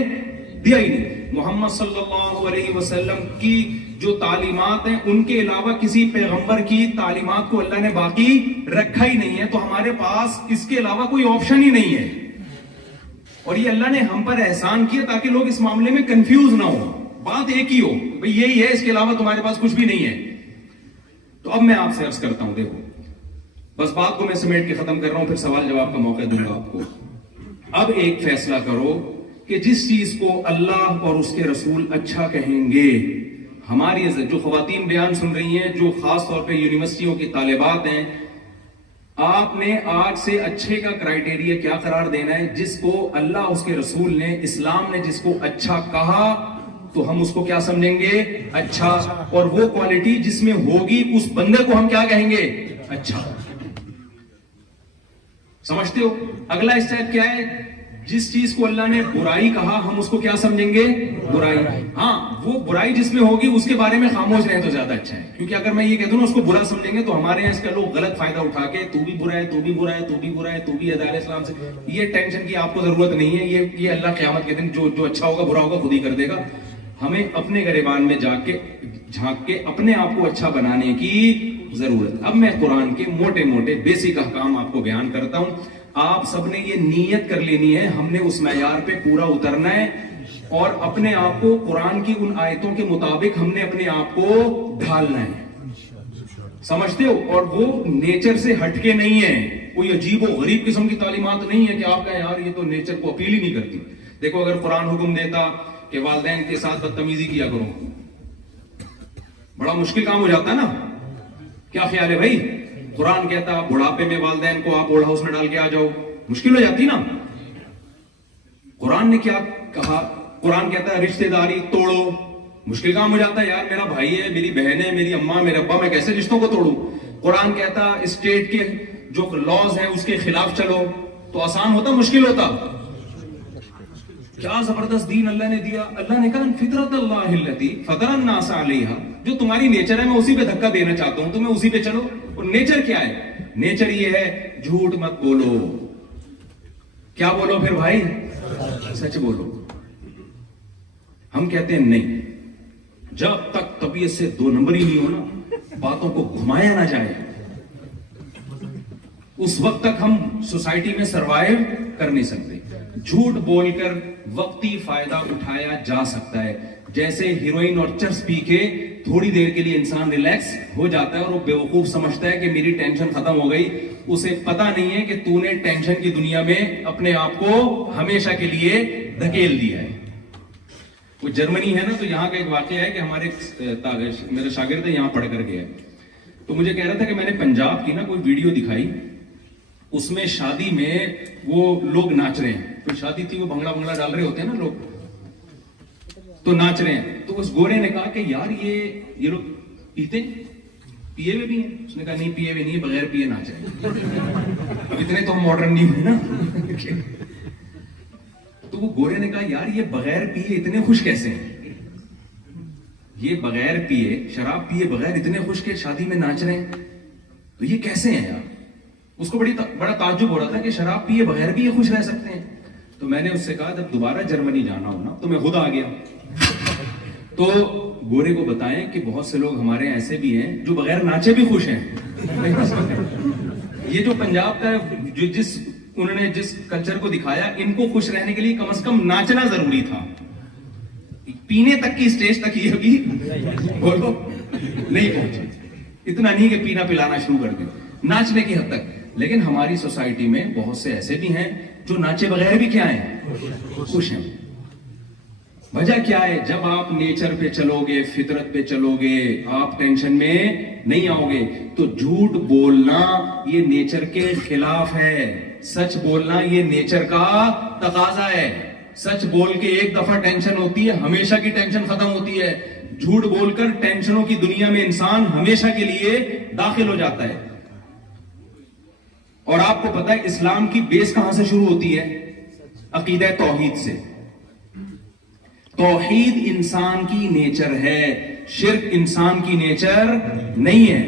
دیا ہی نہیں. محمد صلی اللہ علیہ وسلم کی جو تعلیمات ہیں ان کے علاوہ کسی پیغمبر کی تعلیمات کو اللہ نے باقی رکھا ہی نہیں ہے, تو ہمارے پاس اس کے علاوہ کوئی آپشن ہی نہیں ہے. اور یہ اللہ نے ہم پر احسان کیا تاکہ لوگ اس معاملے میں کنفیوز نہ ہو, بات ایک ہی ہو, بھئی یہی ہے, اس کے علاوہ تمہارے پاس کچھ بھی نہیں ہے. تو اب میں آپ سے عرض کرتا ہوں, دیکھو بس بات کو میں سمیٹ کے ختم کر رہا ہوں, پھر سوال جواب کا موقع دوں گا آپ کو. اب ایک فیصلہ کرو کہ جس چیز کو اللہ اور اس کے رسول اچھا کہیں گے, ہماری جو خواتین بیان سن رہی ہیں, جو خاص طور پہ یونیورسٹیوں کی طالبات ہیں, آپ نے آج سے اچھے کا کرائیٹیریا کیا قرار دینا ہے؟ جس کو اللہ اس کے رسول نے, اسلام نے جس کو اچھا کہا تو ہم اس کو کیا سمجھیں گے؟ اچھا. اور وہ کوالٹی جس میں ہوگی اس بندے کو ہم کیا کہیں گے؟ اچھا. سمجھتے ہو؟ اگلا اسٹیپ کیا ہے؟ جس چیز کو اللہ نے برائی کہا ہم اس کو کیا سمجھیں گے؟ برائی. ہاں, وہ برائی جس میں ہوگی اس کے بارے میں خاموش رہیں تو زیادہ اچھا ہے, کیونکہ اگر میں یہ کہہ دوں نا اس کو برا سمجھیں گے تو ہمارے یہاں اس کا لوگ غلط فائدہ اٹھا کے تو بھی برا ہے, تو بھی برا ہے, تو بھی برا ہے, تو بھی ادارے اسلام سے. یہ ٹینشن کی آپ کو ضرورت نہیں ہے, یہ اللہ قیامت کے دن جو اچھا ہوگا برا ہوگا خود ہی کر دے گا. ہمیں اپنے گریبان میں جا کے جھانک کے اپنے آپ کو اچھا بنانے کی ضرورت. اب میں قرآن کے موٹے موٹے بیسک احکام آپ کو بیان کرتا ہوں. آپ سب نے یہ نیت کر لینی ہے, ہم نے اس معیار پہ پورا اترنا ہے اور اپنے آپ کو قرآن کی ان آیتوں کے مطابق ہم نے اپنے آپ کو ڈھالنا ہے. سمجھتے ہو؟ اور وہ نیچر سے ہٹ کے نہیں ہے, کوئی عجیب و غریب قسم کی تعلیمات نہیں ہے کہ آپ کہیں یار یہ تو نیچر کو اپیل ہی نہیں کرتی. دیکھو اگر قرآن حکم دیتا کہ والدین کے ساتھ بدتمیزی کیا کرو, بڑا مشکل کام ہو جاتا نا. کیا خیال ہے بھائی؟ قرآن کہتا بڑھاپے میں والدین کو آپ اوڑھ ہاؤس میں ڈال کے آ جاؤ, مشکل ہو جاتی نا. قرآن نے کیا کہا؟ قرآن کہتا ہے رشتہ داری توڑو, مشکل کام ہو جاتا ہے, یار میرا بھائی ہے, میری بہن ہے, میری اماں, میرے ابا, میں کیسے رشتوں کو توڑوں؟ قرآن کہتا اسٹیٹ کے جو لاز ہیں اس کے خلاف چلو, تو آسان ہوتا مشکل ہوتا؟ کیا زبردست دین اللہ نے دیا. اللہ نے کہا فطرت اللہ التی فطر الناس علیہا, جو تمہاری نیچر ہے میں اسی پہ دھکا دینا چاہتا ہوں, تمہیں اسی پہ چلو. اور نیچر کیا ہے؟ نیچر یہ ہے جھوٹ مت بولو. کیا بولو پھر بھائی؟ سچ بولو. ہم کہتے ہیں نہیں, جب تک طبیعت سے دو نمبر ہی نہیں ہو نا, باتوں کو گھمایا نہ جائے, اس وقت تک ہم سوسائٹی میں سروائیو کر نہیں سکتے. جھوٹ بول کر وقتی فائدہ اٹھایا جا سکتا ہے. جیسے ہیروئن اور چرس پی کے تھوڑی دیر کے لیے انسان ریلیکس ہو جاتا ہے اور وہ بیوقوف سمجھتا ہے کہ میری ٹینشن ختم ہو گئی. اسے پتا نہیں ہے کہ تو نے ٹینشن کی دنیا میں اپنے آپ کو ہمیشہ کے لیے دھکیل دیا ہے. وہ جرمنی ہے نا, تو یہاں کا ایک واقعہ ہے کہ ہمارے میرے شاگرد یہاں پڑھ کر گیا, تو مجھے کہہ رہا تھا کہ میں نے پنجاب کی نا کوئی ویڈیو دکھائی, اس میں شادی میں وہ لوگ ناچ رہے ہیں. کوئی شادی تھی, وہ بھنگڑا ڈال رہے ہوتے ہیں نا لوگ, تو ناچ رہے ہیں. تو اس گورے نے کہا کہ یار یہ لوگ پیتے پیے ہوئے بھی ہیں؟ اس نے کہا نہیں پیے ہوئے نہیں, بغیر پیے ناچ رہے ہیں. اب اتنے تو ہم ماڈرن نہیں ہوئے نا. تو وہ گورے نے کہا یار یہ بغیر پیے اتنے خوش کیسے ہیں؟ یہ بغیر پیے, شراب پیے بغیر اتنے خوش کے شادی میں ناچ رہے ہیں, تو یہ کیسے ہیں یار؟ اس کو بڑا تعجب ہو رہا تھا کہ شراب پیے بغیر بھی یہ خوش رہ سکتے ہیں. تو میں نے اس سے کہا جب دوبارہ جرمنی جانا ہو نا, تو میں خود آ گیا. تو گورے کو بتائیں کہ بہت سے لوگ ہمارے ایسے بھی ہیں جو بغیر ناچے بھی خوش ہیں. یہ جو پنجاب کا جو انہوں نے جس کلچر کو دکھایا, ان کو خوش رہنے کے لیے کم از کم ناچنا ضروری تھا. پینے تک کی اسٹیج تک یہ ابھی بولو نہیں پہنچے. اتنا نہیں کہ پینا پلانا شروع کر دیں, ناچنے کی حد تک. لیکن ہماری سوسائٹی میں بہت سے ایسے بھی ہیں جو ناچے بغیر بھی کیا ہیں, خوش ہیں. وجہ کیا ہے؟ جب آپ نیچر پہ چلو گے, فطرت پہ چلو گے, آپ ٹینشن میں نہیں آؤ گے. تو جھوٹ بولنا یہ نیچر کے خلاف ہے, سچ بولنا یہ نیچر کا تقاضا ہے. سچ بول کے ایک دفعہ ٹینشن ہوتی ہے, ہمیشہ کی ٹینشن ختم ہوتی ہے. جھوٹ بول کر ٹینشنوں کی دنیا میں انسان ہمیشہ کے لیے داخل ہو جاتا ہے. اور آپ کو پتا ہے اسلام کی بیس کہاں سے شروع ہوتی ہے؟ عقیدہ توحید سے. توحید انسان کی نیچر ہے, شرک انسان کی نیچر نہیں ہے.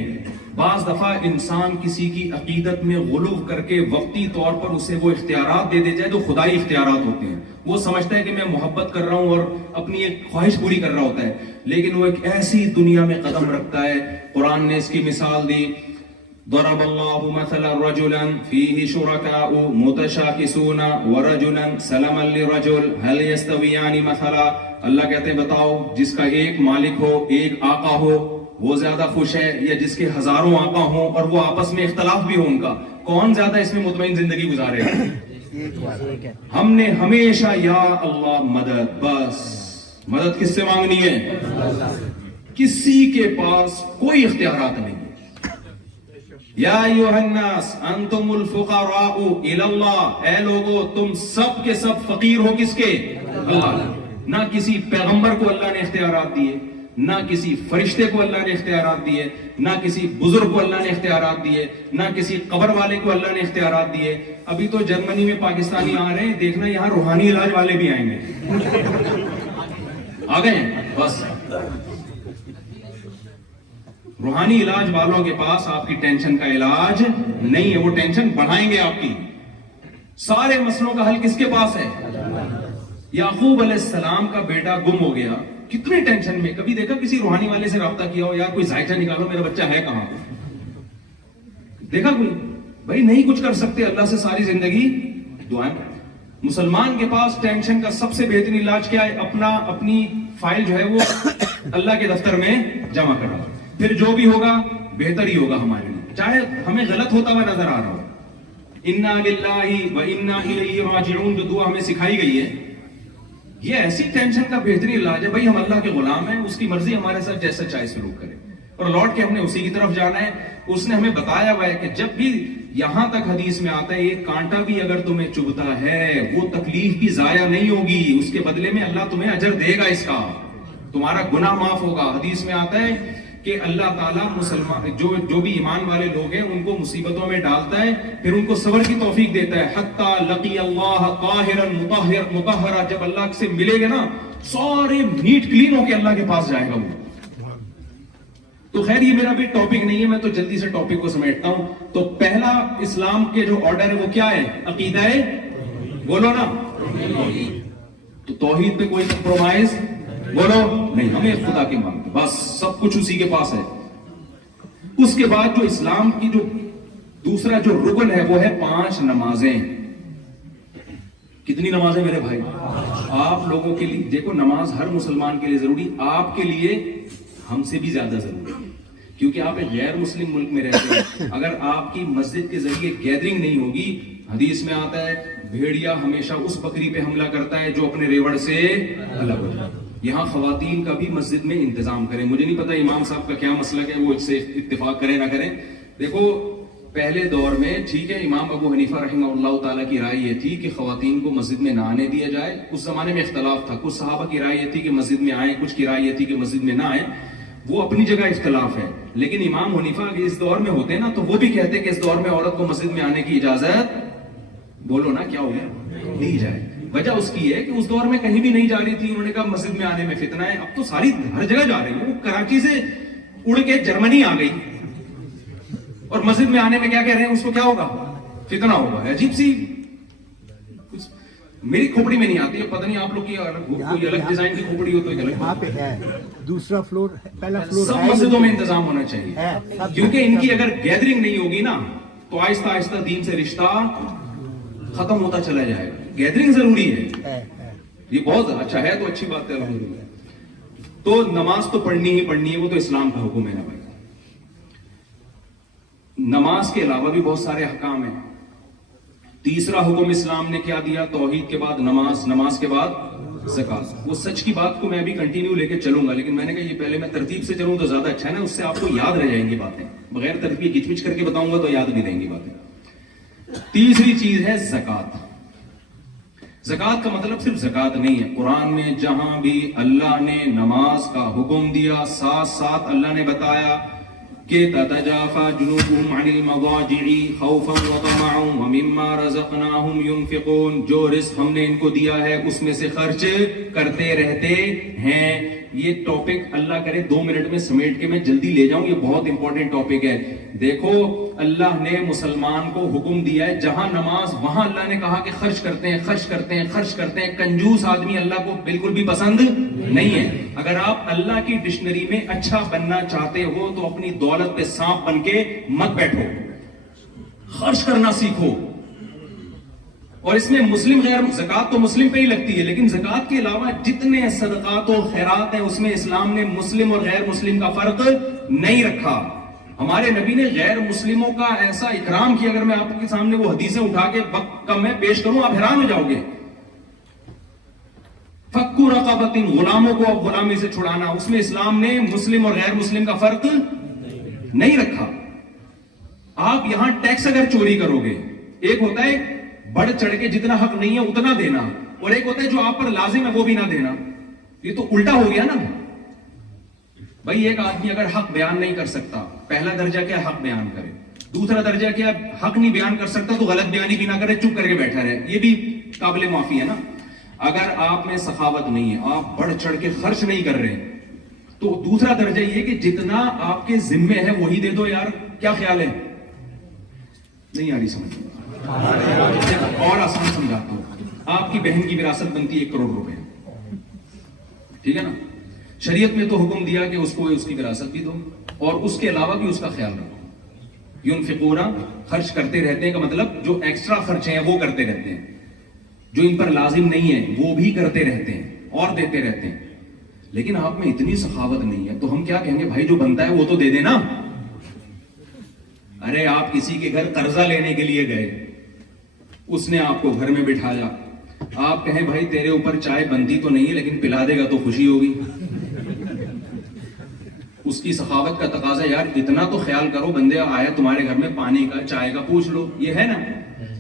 بعض دفعہ انسان کسی کی عقیدت میں غلو کر کے وقتی طور پر اسے وہ اختیارات دے جائے جو خدائی اختیارات ہوتے ہیں. وہ سمجھتا ہے کہ میں محبت کر رہا ہوں اور اپنی ایک خواہش پوری کر رہا ہوتا ہے, لیکن وہ ایک ایسی دنیا میں قدم رکھتا ہے. قرآن نے اس کی مثال دی, ضرب اللہ مثلا رجلا فیہ شرکاء متشاکسون ورجلا سلما لرجل هل یستویان مثلا. اللہ کہتے ہیں بتاؤ, جس کا ایک مالک ہو, ایک آقا ہو, وہ زیادہ خوش ہے یا جس کے ہزاروں آقا ہوں اور وہ آپس میں اختلاف بھی ہو ان کا, کون زیادہ اس میں مطمئن زندگی گزارے گا؟ ہم نے ہمیشہ یا اللہ مدد, بس مدد کس سے مانگنی ہے؟ کسی کے پاس کوئی اختیارات نہیں. یا ایھا الناس انتم الفقراء الی اللہ, اے لوگو تم سب کے سب فقیر ہو کس کے؟ اللہ. نہ کسی پیغمبر کو اللہ نے اختیارات دیے, نہ کسی فرشتے کو اللہ نے اختیارات دیے, نہ کسی بزرگ کو اللہ نے اختیارات دیے, نہ کسی قبر والے کو اللہ نے اختیارات دیے. ابھی تو جرمنی میں پاکستانی آ رہے ہیں, دیکھنا یہاں روحانی علاج والے بھی آئیں گے. آ گئے ہیں بس. روحانی علاج والوں کے پاس آپ کی ٹینشن کا علاج نہیں ہے, وہ ٹینشن بڑھائیں گے آپ کی. سارے مسئلوں کا حل کس کے پاس ہے؟ یعقوب علیہ السلام کا بیٹا گم ہو گیا, کتنے ٹینشن میں. کبھی دیکھا کسی روحانی والے سے رابطہ کیا ہو, یار کوئی ذائچہ نکالو میرا بچہ ہے کہاں؟ دیکھا کوئی؟ بھائی نہیں کچھ کر سکتے, اللہ سے ساری زندگی دعائیں. مسلمان کے پاس ٹینشن کا سب سے بہترین علاج کیا ہے؟ اپنی فائل جو ہے وہ اللہ کے دفتر میں جمع کرنا, پھر جو بھی ہوگا بہتر ہی ہوگا ہمارے لیے, چاہے ہمیں غلط ہوتا ہوا نظر آ رہا ہو. انا للہ و انا الیہ راجعون جو دعا ہمیں سکھائی گئی ہے, یہ ایسی ٹینشن کا بہترین علاج ہے. بھائی ہم اللہ کے غلام ہیں, اس کی مرضی ہمارے ساتھ جیسا چاہے سلوک کرے, اور لوٹ کے ہم نے اسی کی طرف جانا ہے. اس نے ہمیں بتایا ہوا ہے کہ جب بھی یہاں تک حدیث میں آتا ہے ایک کانٹا بھی اگر تمہیں چبھتا ہے وہ تکلیف بھی ضائع نہیں ہوگی, اس کے بدلے میں اللہ تمہیں اجر دے گا, اس کا تمہارا گناہ معاف ہوگا. حدیث میں آتا ہے کہ اللہ تعالیٰ مسلمان جو بھی ایمان والے لوگ ہیں ان کو مصیبتوں میں ڈالتا ہے, پھر ان کو صبر کی توفیق دیتا ہے. حتی لقی اللہ طاہرا مطہرا, جب اللہ سے ملے گا نا سارے نیٹ کلین ہو کے اللہ کے پاس جائے گا وہ. تو خیر یہ میرا بھی ٹاپک نہیں ہے, میں تو جلدی سے ٹاپک کو سمیٹتا ہوں. تو پہلا اسلام کے جو آرڈر ہے وہ کیا ہے؟ عقیدہ ہے, بولو نا. تو توحید پہ کوئی کمپرومائز بولو نہیں, ہمیں خدا کی مانگتے, بس سب کچھ اسی کے پاس ہے. اس کے بعد جو اسلام کی جو دوسرا جو رکن ہے وہ ہے 5 نمازیں. کتنی نمازیں میرے بھائی؟ آپ لوگوں کے لیے دیکھو, نماز ہر مسلمان کے لیے ضروری, آپ کے لیے ہم سے بھی زیادہ ضروری, کیونکہ آپ ایک غیر مسلم ملک میں رہتے ہیں. اگر آپ کی مسجد کے ذریعے گیدرنگ نہیں ہوگی, حدیث میں آتا ہے بھیڑیا ہمیشہ اس بکری پہ حملہ کرتا ہے جو اپنے ریوڑ سے الگ ہو جائے. یہاں خواتین کا بھی مسجد میں انتظام کریں. مجھے نہیں پتا امام صاحب کا کیا مسئلہ ہے, وہ اس سے اتفاق کریں نہ کریں. دیکھو پہلے دور میں ٹھیک ہے, امام ابو حنیفہ رحمہ اللہ تعالیٰ کی رائے یہ تھی کہ خواتین کو مسجد میں نہ آنے دیا جائے. اس زمانے میں اختلاف تھا, کچھ صحابہ کی رائے یہ تھی کہ مسجد میں آئیں, کچھ کی رائے یہ تھی کہ مسجد میں نہ آئیں. وہ اپنی جگہ اختلاف ہے, لیکن امام حنیفہ اس دور میں ہوتے نا تو وہ بھی کہتے کہ اس دور میں عورت کو مسجد میں آنے کی اجازت, بولو نا کیا ہو گیا, دی جائے. وجہ اس کی ہے کہ اس دور میں کہیں بھی نہیں جا رہی تھی, انہوں نے کہا مسجد میں آنے میں فتنہ ہے. اب تو ساری ہر جگہ جا رہی ہے. وہ کراچی سے اڑ کے جرمنی آ گئی اور مسجد میں آنے میں کیا کہہ رہے ہیں, اس کو کیا ہوگا, فتنہ ہوگا. عجیب سی, میری کھوپڑی میں نہیں آتی ہے, پتہ نہیں آپ لوگ کی کوئی الگ ڈیزائن کی کھوپڑی ہو تو ایک الگ. وہاں پہ ہے دوسرا فلور, پہلا فلور سب مسجدوں میں انتظام ہونا چاہیے, کیونکہ ان کی اگر گیدرنگ نہیں ہوگی نا تو آہستہ آہستہ دین سے رشتہ ختم ہوتا چلا جائے گا. گیدرنگ ضروری ہے, یہ بہت اچھا ہے, تو اچھی بات ہے الحمدللہ. تو نماز تو پڑھنی ہی پڑھنی ہے, وہ تو اسلام کا حکم ہے نا بھائی. نماز کے علاوہ بھی بہت سارے احکام ہیں. تیسرا حکم اسلام نے کیا دیا؟ توحید کے بعد نماز, نماز کے بعد زکات. وہ سچ کی بات کو میں ابھی کنٹینیو لے کے چلوں گا, لیکن میں نے کہا یہ پہلے میں ترتیب سے چلوں تو زیادہ اچھا ہے نا, اس سے آپ کو یاد رہ جائیں گی باتیں. بغیر ترتیب گچ پچ کر کے بتاؤں گا تو یاد نہیں رہیں گی باتیں. تیسری چیز ہے زکات. زکات کا مطلب صرف زکات نہیں ہے. قرآن میں جہاں بھی اللہ نے نماز کا حکم دیا, ساتھ ساتھ اللہ نے بتایا کہ تتجافى جنوبهم عن المضاجع خوفا وطمعا ومما رزقناهم ينفقون. جو رزق ہم نے ان کو دیا ہے اس میں سے خرچ کرتے رہتے ہیں. یہ ٹاپک اللہ کرے 2 منٹ میں سمیٹ کے میں جلدی لے جاؤں, یہ بہت امپورٹنٹ ٹاپک ہے. دیکھو اللہ نے مسلمان کو حکم دیا ہے جہاں نماز وہاں اللہ نے کہا کہ خرچ کرتے ہیں, خرچ کرتے ہیں, خرچ کرتے ہیں. کنجوس آدمی اللہ کو بالکل بھی پسند نہیں ہے. اگر آپ اللہ کی ڈکشنری میں اچھا بننا چاہتے ہو تو اپنی دولت پہ سانپ بن کے مت بیٹھو, خرچ کرنا سیکھو. اور اس میں مسلم غیر زکات تو مسلم پہ ہی لگتی ہے, لیکن زکات کے علاوہ جتنے صدقات و خیرات ہیں اس میں اسلام نے مسلم اور غیر مسلم کا فرق نہیں رکھا. ہمارے نبی نے غیر مسلموں کا ایسا اکرام کیا, اگر میں آپ کے سامنے وہ حدیثیں اٹھا کے وقت کم میں پیش کروں آپ حیران ہو جاؤ گے. فکو رقبۃ, غلاموں کو اب غلامی سے چھڑانا, اس میں اسلام نے مسلم اور غیر مسلم کا فرق نہیں رکھا. آپ یہاں ٹیکس اگر چوری کرو گے, ایک ہوتا ہے بڑھ چڑھ کے جتنا حق نہیں ہے اتنا دینا, اور ایک ہوتا ہے جو آپ پر لازم ہے وہ بھی نہ دینا. یہ تو الٹا ہو گیا نا بھائی. ایک آدمی اگر حق بیان نہیں کر سکتا, پہلا درجہ کیا حق بیان کرے, دوسرا درجہ کیا حق نہیں بیان کر سکتا تو غلط بیانی بھی نہ کرے, چپ کر کے بیٹھا رہے, یہ بھی قابل معافی ہے نا. اگر آپ میں سخاوت نہیں ہے, آپ بڑھ چڑھ کے خرچ نہیں کر رہے, تو دوسرا درجہ یہ کہ جتنا آپ کے ذمے ہے وہی دے دو. یار کیا خیال ہے, نہیں آ رہی سمجھ, اور آسان سمجھاتا ہوں. آپ کی بہن کی وراثت بنتی ہے 1 کروڑ روپے, ٹھیک ہے نا. شریعت میں تو حکم دیا کہ اس کو اس کی وراثت بھی دو اور اس کے علاوہ بھی اس کا خیال رکھو. ينفقون, خرچ کرتے رہتے ہیں کا مطلب جو ایکسٹرا خرچے ہیں وہ کرتے رہتے ہیں, جو ان پر لازم نہیں ہے وہ بھی کرتے رہتے ہیں اور دیتے رہتے ہیں. لیکن آپ میں اتنی سخاوت نہیں ہے تو ہم کیا کہیں گے, بھائی جو بنتا ہے وہ تو دے دینا. ارے آپ کسی کے گھر قرضہ لینے کے لیے گئے, اس نے آپ کو گھر میں بٹھایا, آپ کہیں بھائی تیرے اوپر چائے بنتی تو نہیں ہے لیکن پلا دے گا تو خوشی ہوگی. اس کی سخاوت کا تقاضا یار اتنا تو خیال کرو, بندے آیا تمہارے گھر میں پانی کا چائے کا پوچھ لو, یہ ہے نا.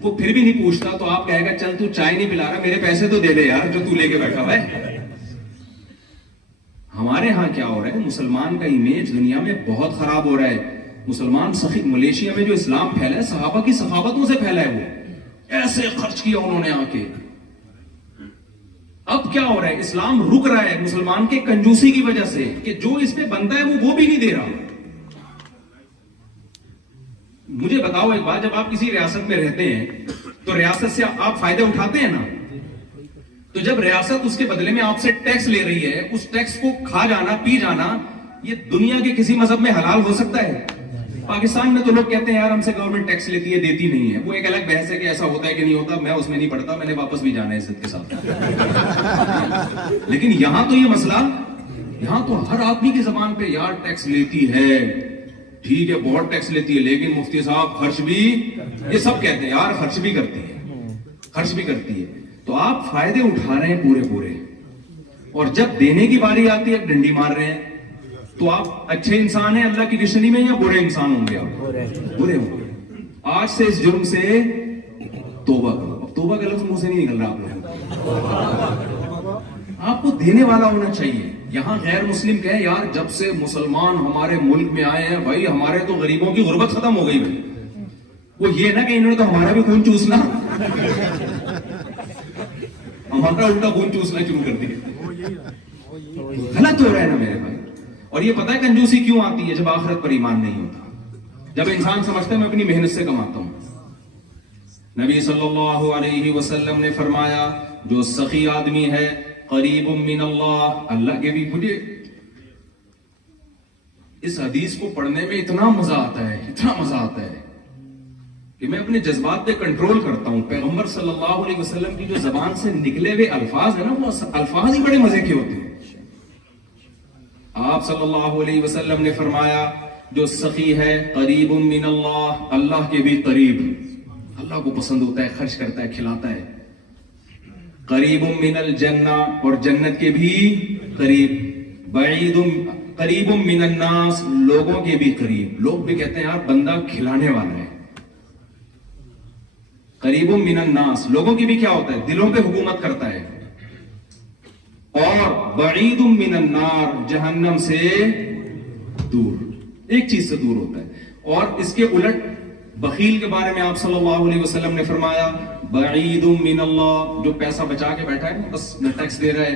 وہ پھر بھی نہیں پوچھتا تو آپ کہے گا چل تو چائے نہیں پلا رہا, میرے پیسے تو دے دے یار جو تو لے کے بیٹھا ہوا ہے. ہمارے ہاں کیا ہو رہا ہے, مسلمان کا امیج دنیا میں بہت خراب ہو رہا ہے. مسلمان سخی, ملیشیا میں جو اسلام پھیلا ہے صحابہ کی سخاوتوں سے پھیلا ہے, وہ ایسے خرچ کیا انہوں نے آ کے. اب کیا ہو رہا ہے, اسلام رک رہا ہے مسلمان کے کنجوسی کی وجہ سے کہ جو اس پہ بنتا ہے وہ بھی نہیں دے رہا. مجھے بتاؤ ایک بات, جب آپ کسی ریاست میں رہتے ہیں تو ریاست سے آپ فائدے اٹھاتے ہیں نا, تو جب ریاست اس کے بدلے میں آپ سے ٹیکس لے رہی ہے, اس ٹیکس کو کھا جانا پی جانا یہ دنیا کے کسی مذہب میں حلال ہو سکتا ہے؟ پاکستان میں تو لوگ کہتے ہیں یار ہم سے گورنمنٹ ٹیکس لیتی ہے, دیتی نہیں ہے. وہ ایک الگ بحث ہے کہ ایسا ہوتا ہے کہ نہیں ہوتا, میں اس میں نہیں پڑھتا, میں نے واپس بھی جانا ہے عزت کے ساتھ. لیکن یہاں تو یہ مسئلہ, یہاں تو ہر آدمی کی زبان پہ یار ٹیکس لیتی ہے, ٹھیک ہے بہت ٹیکس لیتی ہے, لیکن مفتی صاحب خرچ بھی, یہ سب کہتے ہیں یار خرچ بھی کرتی ہے, خرچ بھی کرتی ہے. تو آپ فائدے اٹھا رہے ہیں پورے, اور جب دینے کی باری آتی ہے ڈنڈی مار رہے ہیں. تو آپ اچھے انسان ہیں اللہ کی ڈکشنری میں یا برے انسان ہوں گے؟ آپ برے ہوں گے. آج سے اس جرم سے توبہ کرو. اب توبہ کا لفظ منہ سے نہیں نکل رہا آپ لوگوں. آپ کو دینے والا ہونا چاہیے. یہاں غیر مسلم کہے یار جب سے مسلمان ہمارے ملک میں آئے ہیں بھائی ہمارے تو غریبوں کی غربت ختم ہو گئی بھائی. وہ یہ نا کہ انہوں نے تو ہمارا بھی خون چوسنا, ہمارا الٹا خون چوسنا شروع کر دیا. غلط ہو رہا ہے نا میرے بھائی. اور یہ پتہ ہے کنجوسی کیوں آتی ہے؟ جب آخرت پر ایمان نہیں ہوتا, جب انسان سمجھتا ہے میں اپنی محنت سے کماتا ہوں. نبی صلی اللہ علیہ وسلم نے فرمایا جو سخی آدمی ہے قریب من اللہ, اللہ کے بھی. مجھے اس حدیث کو پڑھنے میں اتنا مزہ آتا ہے, اتنا مزہ آتا ہے کہ میں اپنے جذبات پہ کنٹرول کرتا ہوں. پیغمبر صلی اللہ علیہ وسلم کی جو زبان سے نکلے ہوئے الفاظ ہیں نا, وہ الفاظ ہی بڑے مزے کے ہوتے ہیں. آپ صلی اللہ علیہ وسلم نے فرمایا جو سخی ہے قریب من اللہ, اللہ کے بھی قریب, اللہ کو پسند ہوتا ہے, خرچ کرتا ہے, کھلاتا ہے. قریب من الجنہ, اور جنت کے بھی قریب. بعید قریب من الناس, لوگوں کے بھی قریب. لوگ بھی کہتے ہیں یار بندہ کھلانے والا ہے. قریب من الناس, لوگوں کی بھی کیا ہوتا ہے, دلوں پہ حکومت کرتا ہے. اور بعید من النار, جہنم سے دور, ایک چیز سے دور ہوتا ہے. اور اس کے الٹ بخیل کے بارے میں آپ صلی اللہ علیہ وسلم نے فرمایا بعید من اللہ, جو پیسہ بچا کے بیٹھا ہے بس ٹیکس دے رہا ہے,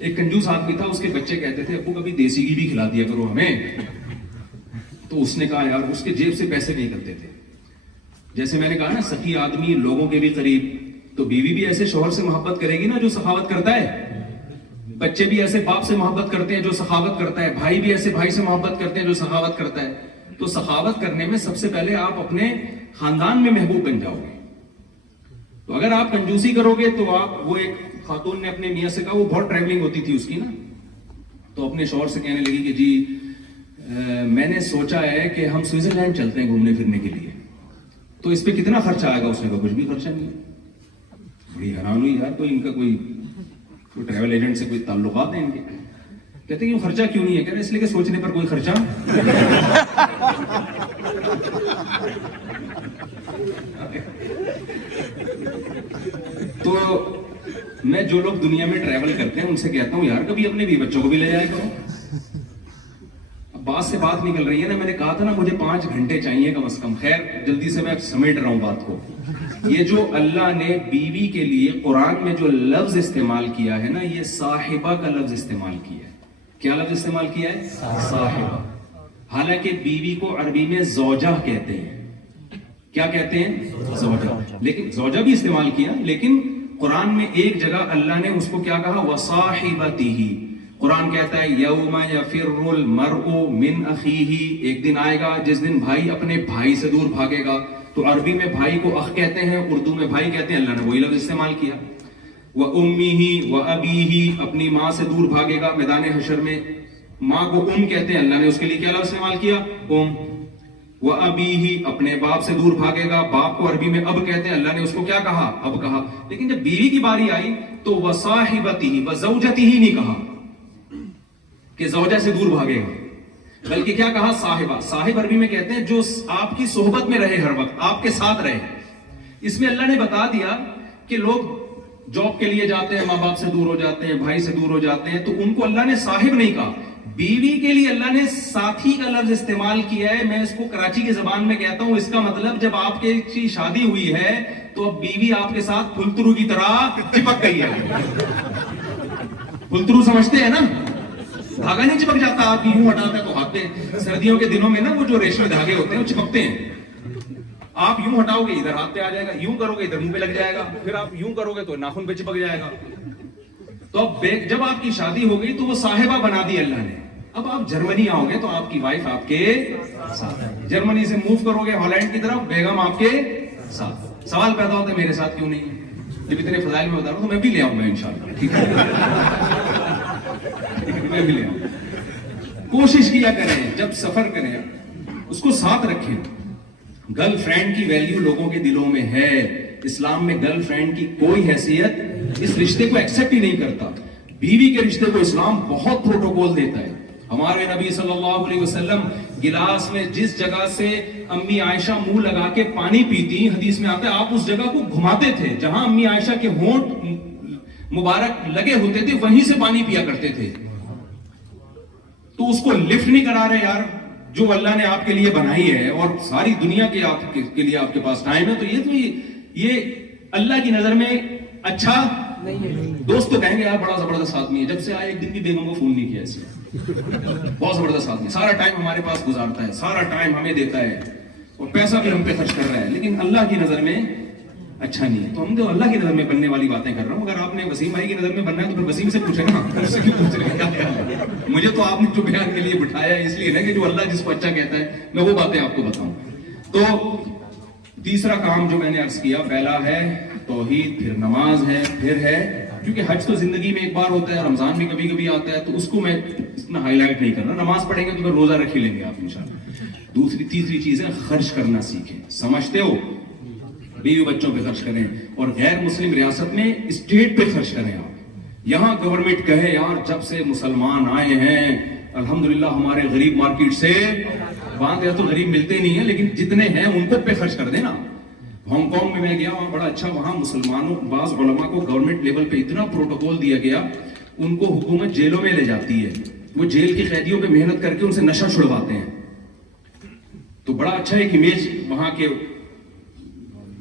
ایک کنجوس آدمی تھا, اس کے بچے کہتے تھے ابو کبھی دیسی گھی بھی کھلا دیا کرو ہمیں. تو اس نے کہا یار اس کے جیب سے پیسے نہیں کرتے تھے. جیسے میں نے کہا نا سخی آدمی لوگوں کے بھی قریب, تو بیوی بھی ایسے شوہر سے محبت کرے گی نا جو سخاوت کرتا ہے, بچے بھی ایسے باپ سے محبت کرتے ہیں جو سخاوت کرتا ہے, بھائی بھی ایسے بھائی سے محبت کرتے ہیں جو سخاوت کرتا ہے. تو سخاوت کرنے میں سب سے پہلے آپ اپنے خاندان میں محبوب بن جاؤ گے. تو اگر آپ کنجوسی کرو گے تو آپ, وہ ایک خاتون نے اپنے میاں سے کہا, وہ بہت ٹریولنگ ہوتی تھی اس کی نا, تو اپنے شوہر سے کہنے لگی کہ جی میں نے سوچا ہے کہ ہم سوئٹزرلینڈ چلتے ہیں گھومنے پھرنے کے لیے, تو اس پہ کتنا خرچہ آئے گا؟ اس نے کہا کچھ بھی خرچہ نہیں ہے. بڑی حیران ہوئی یار, کوئی ان کا کوئی ٹریول ایجنٹ سے کوئی تعلقات ہیں ان کے. کہتے ہیں خرچہ کیوں نہیں ہے؟ کہہ رہے اس لیے کہ سوچنے پر کوئی خرچہ. تو میں جو لوگ دنیا میں ٹریول کرتے ہیں ان سے کہتا ہوں یار کبھی اپنے بھی بچوں کو بھی لے جایا کرو. بات سے بات نکل رہی ہے نا, میں نے کہا تھا نا مجھے 5 گھنٹے چاہیے کم از کم. خیر جلدی سے میں سمیٹ رہا ہوں بات کو. یہ جو اللہ نے بیوی کے لیے قرآن میں جو لفظ استعمال کیا ہے نا, یہ صاحبہ کا لفظ استعمال کیا ہے. کیا لفظ استعمال کیا ہے؟ صاحبہ. حالانکہ بیوی کو عربی میں زوجہ کہتے ہیں. کیا کہتے ہیں؟ زوجہ. لیکن زوجہ بھی استعمال کیا, لیکن قرآن میں ایک جگہ اللہ نے اس کو کیا کہا؟ وصاحبتہ. قرآن کہتا ہے یوم یفر المرء من اخیہ, ایک دن آئے گا جس دن بھائی اپنے بھائی سے دور بھاگے گا. تو عربی میں بھائی کو اخ کہتے ہیں, اردو میں بھائی کہتے ہیں. اللہ نے وہی لفظ استعمال کیا. وَأُمِّهِ وَأَبِيهِ, اپنی ماں سے دور بھاگے گا میدان حشر میں. ماں کو کہتے ہیں, اللہ نے اس کے لیے کیا لفظ استعمال کیا؟ وَأَبِيهِ, اپنے باپ سے دور بھاگے گا. باپ کو عربی میں اب کہتے ہیں, اللہ نے اس کو کیا کہا؟ اب کہا. لیکن جب بیوی کی باری آئی تو وَصَاحِبَتِهِ وَزَوْجَتِهِ نہیں کہا کہ زوجہ سے دور بھاگے گا, بلکہ کیا کہا؟ صاحبہ. صاحب عربی میں کہتے ہیں جو آپ کی صحبت میں رہے, ہر وقت آپ کے ساتھ رہے. اس میں اللہ نے بتا دیا کہ لوگ جاب کے لیے جاتے ہیں, ماں باپ سے دور ہو جاتے ہیں, بھائی سے دور ہو جاتے ہیں, تو ان کو اللہ نے صاحب نہیں کہا. بیوی کے لیے اللہ نے ساتھی کا لفظ استعمال کیا ہے. میں اس کو کراچی کی زبان میں کہتا ہوں, اس کا مطلب جب آپ کی شادی ہوئی ہے تو اب بیوی آپ کے ساتھ پھلترو کی طرح چپک گئی ہے. پھلترو سمجھتے ہیں نا, دھاگا نہیں چپک جاتا, آپ یوں ہٹاتے ہیں تو ہاتھ پہ. سردیوں کے دنوں میں نا وہ جو ریشمی دھاگے ہوتے ہیں وہ چپکتے ہیں. آپ یوں ہٹاؤ گے ادھر ہاتھ پہ آ جائے گا, یوں کرو گے ادھر منہ پہ لگ جائے گا, پھر آپ یوں کرو گے تو ناخن پہ چپک جائے گا. تو اب جب آپ کی شادی ہو گئی تو وہ صاحبہ بنا دی اللہ نے. اب آپ جرمنی آؤ گے تو آپ کی وائف آپ کے ساتھ, جرمنی سے موو کرو گے ہالینڈ کی طرف, بیگم آپ کے ساتھ. سوال پیدا ہوتا ہے میرے ساتھ کیوں نہیں؟ جب اتنے فضائل میں بتا رہا ہوں تو میں بھی لے آؤں گا انشاءاللہ. ٹھیک ہے, میں بھی لے آؤں. کوشش کیا کریں جب سفر کریں اس کو ساتھ رکھیں. گرل فرینڈ کی ویلیو لوگوں کے دلوں میں ہے. اسلام میں گرل فرینڈ کی کوئی حیثیت اس رشتے کو ایکسپٹ ہی نہیں کرتا. بیوی کے رشتے کو اسلام بہت پروٹوکول دیتا ہے. ہمارے نبی صلی اللہ علیہ وسلم گلاس میں جس جگہ سے امی عائشہ منہ لگا کے پانی پیتی, حدیث میں آتا ہے آپ اس جگہ کو گھماتے تھے جہاں امی عائشہ کے ہونٹ مبارک لگے ہوتے تھے, وہیں سے پانی پیا کرتے تھے. تو اس کو لفٹ نہیں کرا رہے یار, جو اللہ نے آپ کے لیے بنائی ہے اور ساری دنیا کے آپ کے لیے آپ کے پاس ٹائم ہے, تو یہ اللہ کی نظر میں اچھا نہیں ہے. دوست تو کہیں گے یار بڑا زبردست آدمی ہے, جب سے آئے ایک دن بھی بیگم کو فون نہیں کیا اسے. بہت زبردست آدمی, سارا ٹائم ہمارے پاس گزارتا ہے, سارا ٹائم ہمیں دیتا ہے اور پیسہ بھی ہم پہ خرچ کر رہا ہے, لیکن اللہ کی نظر میں اچھا نہیں ہے. تو ہم تو اللہ کی نظر میں بننے والی باتیں کر رہا ہوں. اگر آپ نے وسیم بھائی کی نظر میں بننا ہے تو پھر وسیم سے پوچھیں نا, اس سے کیوں پوچھ رہے ہیں کیا خیال ہے. مجھے تو آپ نے جو بیان کے لیے بٹھایا ہے اس لیے نا کہ جو اللہ جس کو اچھا کہتا ہے میں وہ باتیں آپ کو بتاؤں. تو تیسرا کام جو میں نے عرض کیا, پہلا ہے توحید, پھر نماز ہے, پھر ہے کیونکہ حج تو زندگی میں ایک بار ہوتا ہے, رمضان بھی کبھی کبھی آتا ہے, تو اس کو میں اتنا ہائی لائٹ نہیں کرنا. نماز پڑھیں گے تو پھر روزہ رکھ ہی لیں گے آپ انشاءاللہ. تیسری چیز ہے خرچ کرنا سیکھیں. سمجھتے ہو, بیوی بچوں پہ خرچ کریں, اور غیر مسلم ریاست میں اسٹیٹ پہ خرچ کریں. آپ یہاں گورنمنٹ کہے یار جب سے مسلمان آئے ہیں الحمدللہ ہمارے غریب مارکیٹ سے, وہاں تو غریب ملتے نہیں ہیں لیکن جتنے ہیں ان کو پہ خرچ کر دینا. ہانگ کانگ میں گیا, وہاں بڑا اچھا, وہاں مسلمانوں بعض علماء کو گورنمنٹ لیول پہ اتنا پروٹوکول دیا گیا, ان کو حکومت جیلوں میں لے جاتی ہے, وہ جیل کی قیدیوں پہ محنت کر کے ان سے نشہ چھڑواتے ہیں. تو بڑا اچھا ایک امیج وہاں کے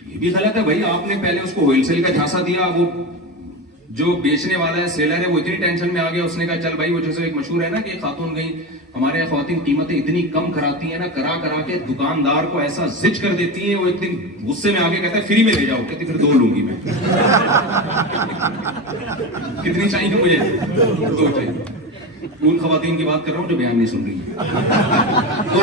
یہ بھی غلط ہے بھائی. آپ نے پہلے اس کو ہول سیل کا جھانسا دیا, وہ جو بیچنے والا ہے, سیلر ہے, وہ اتنی ٹینشن میں آ گیا, اس نے کہا چل بھائی, وہ جیسے ایک مشہور ہے نا کہ خاتون گئی, ہمارے یہاں خواتین قیمتیں اتنی کم کراتی ہیں نا, کرا کرا کے دکاندار کو ایسا زج کر دیتی ہیں, وہ ایک دن غصے میں آ کے کہتا ہے فری میں لے جاؤ, کہتی پھر 2 لوں گی میں. کتنی چاہیے مجھے؟ 2 چاہیے. ان خواتین کی بات کر رہا ہوں جو بیان نہیں سن رہی ہیں. تو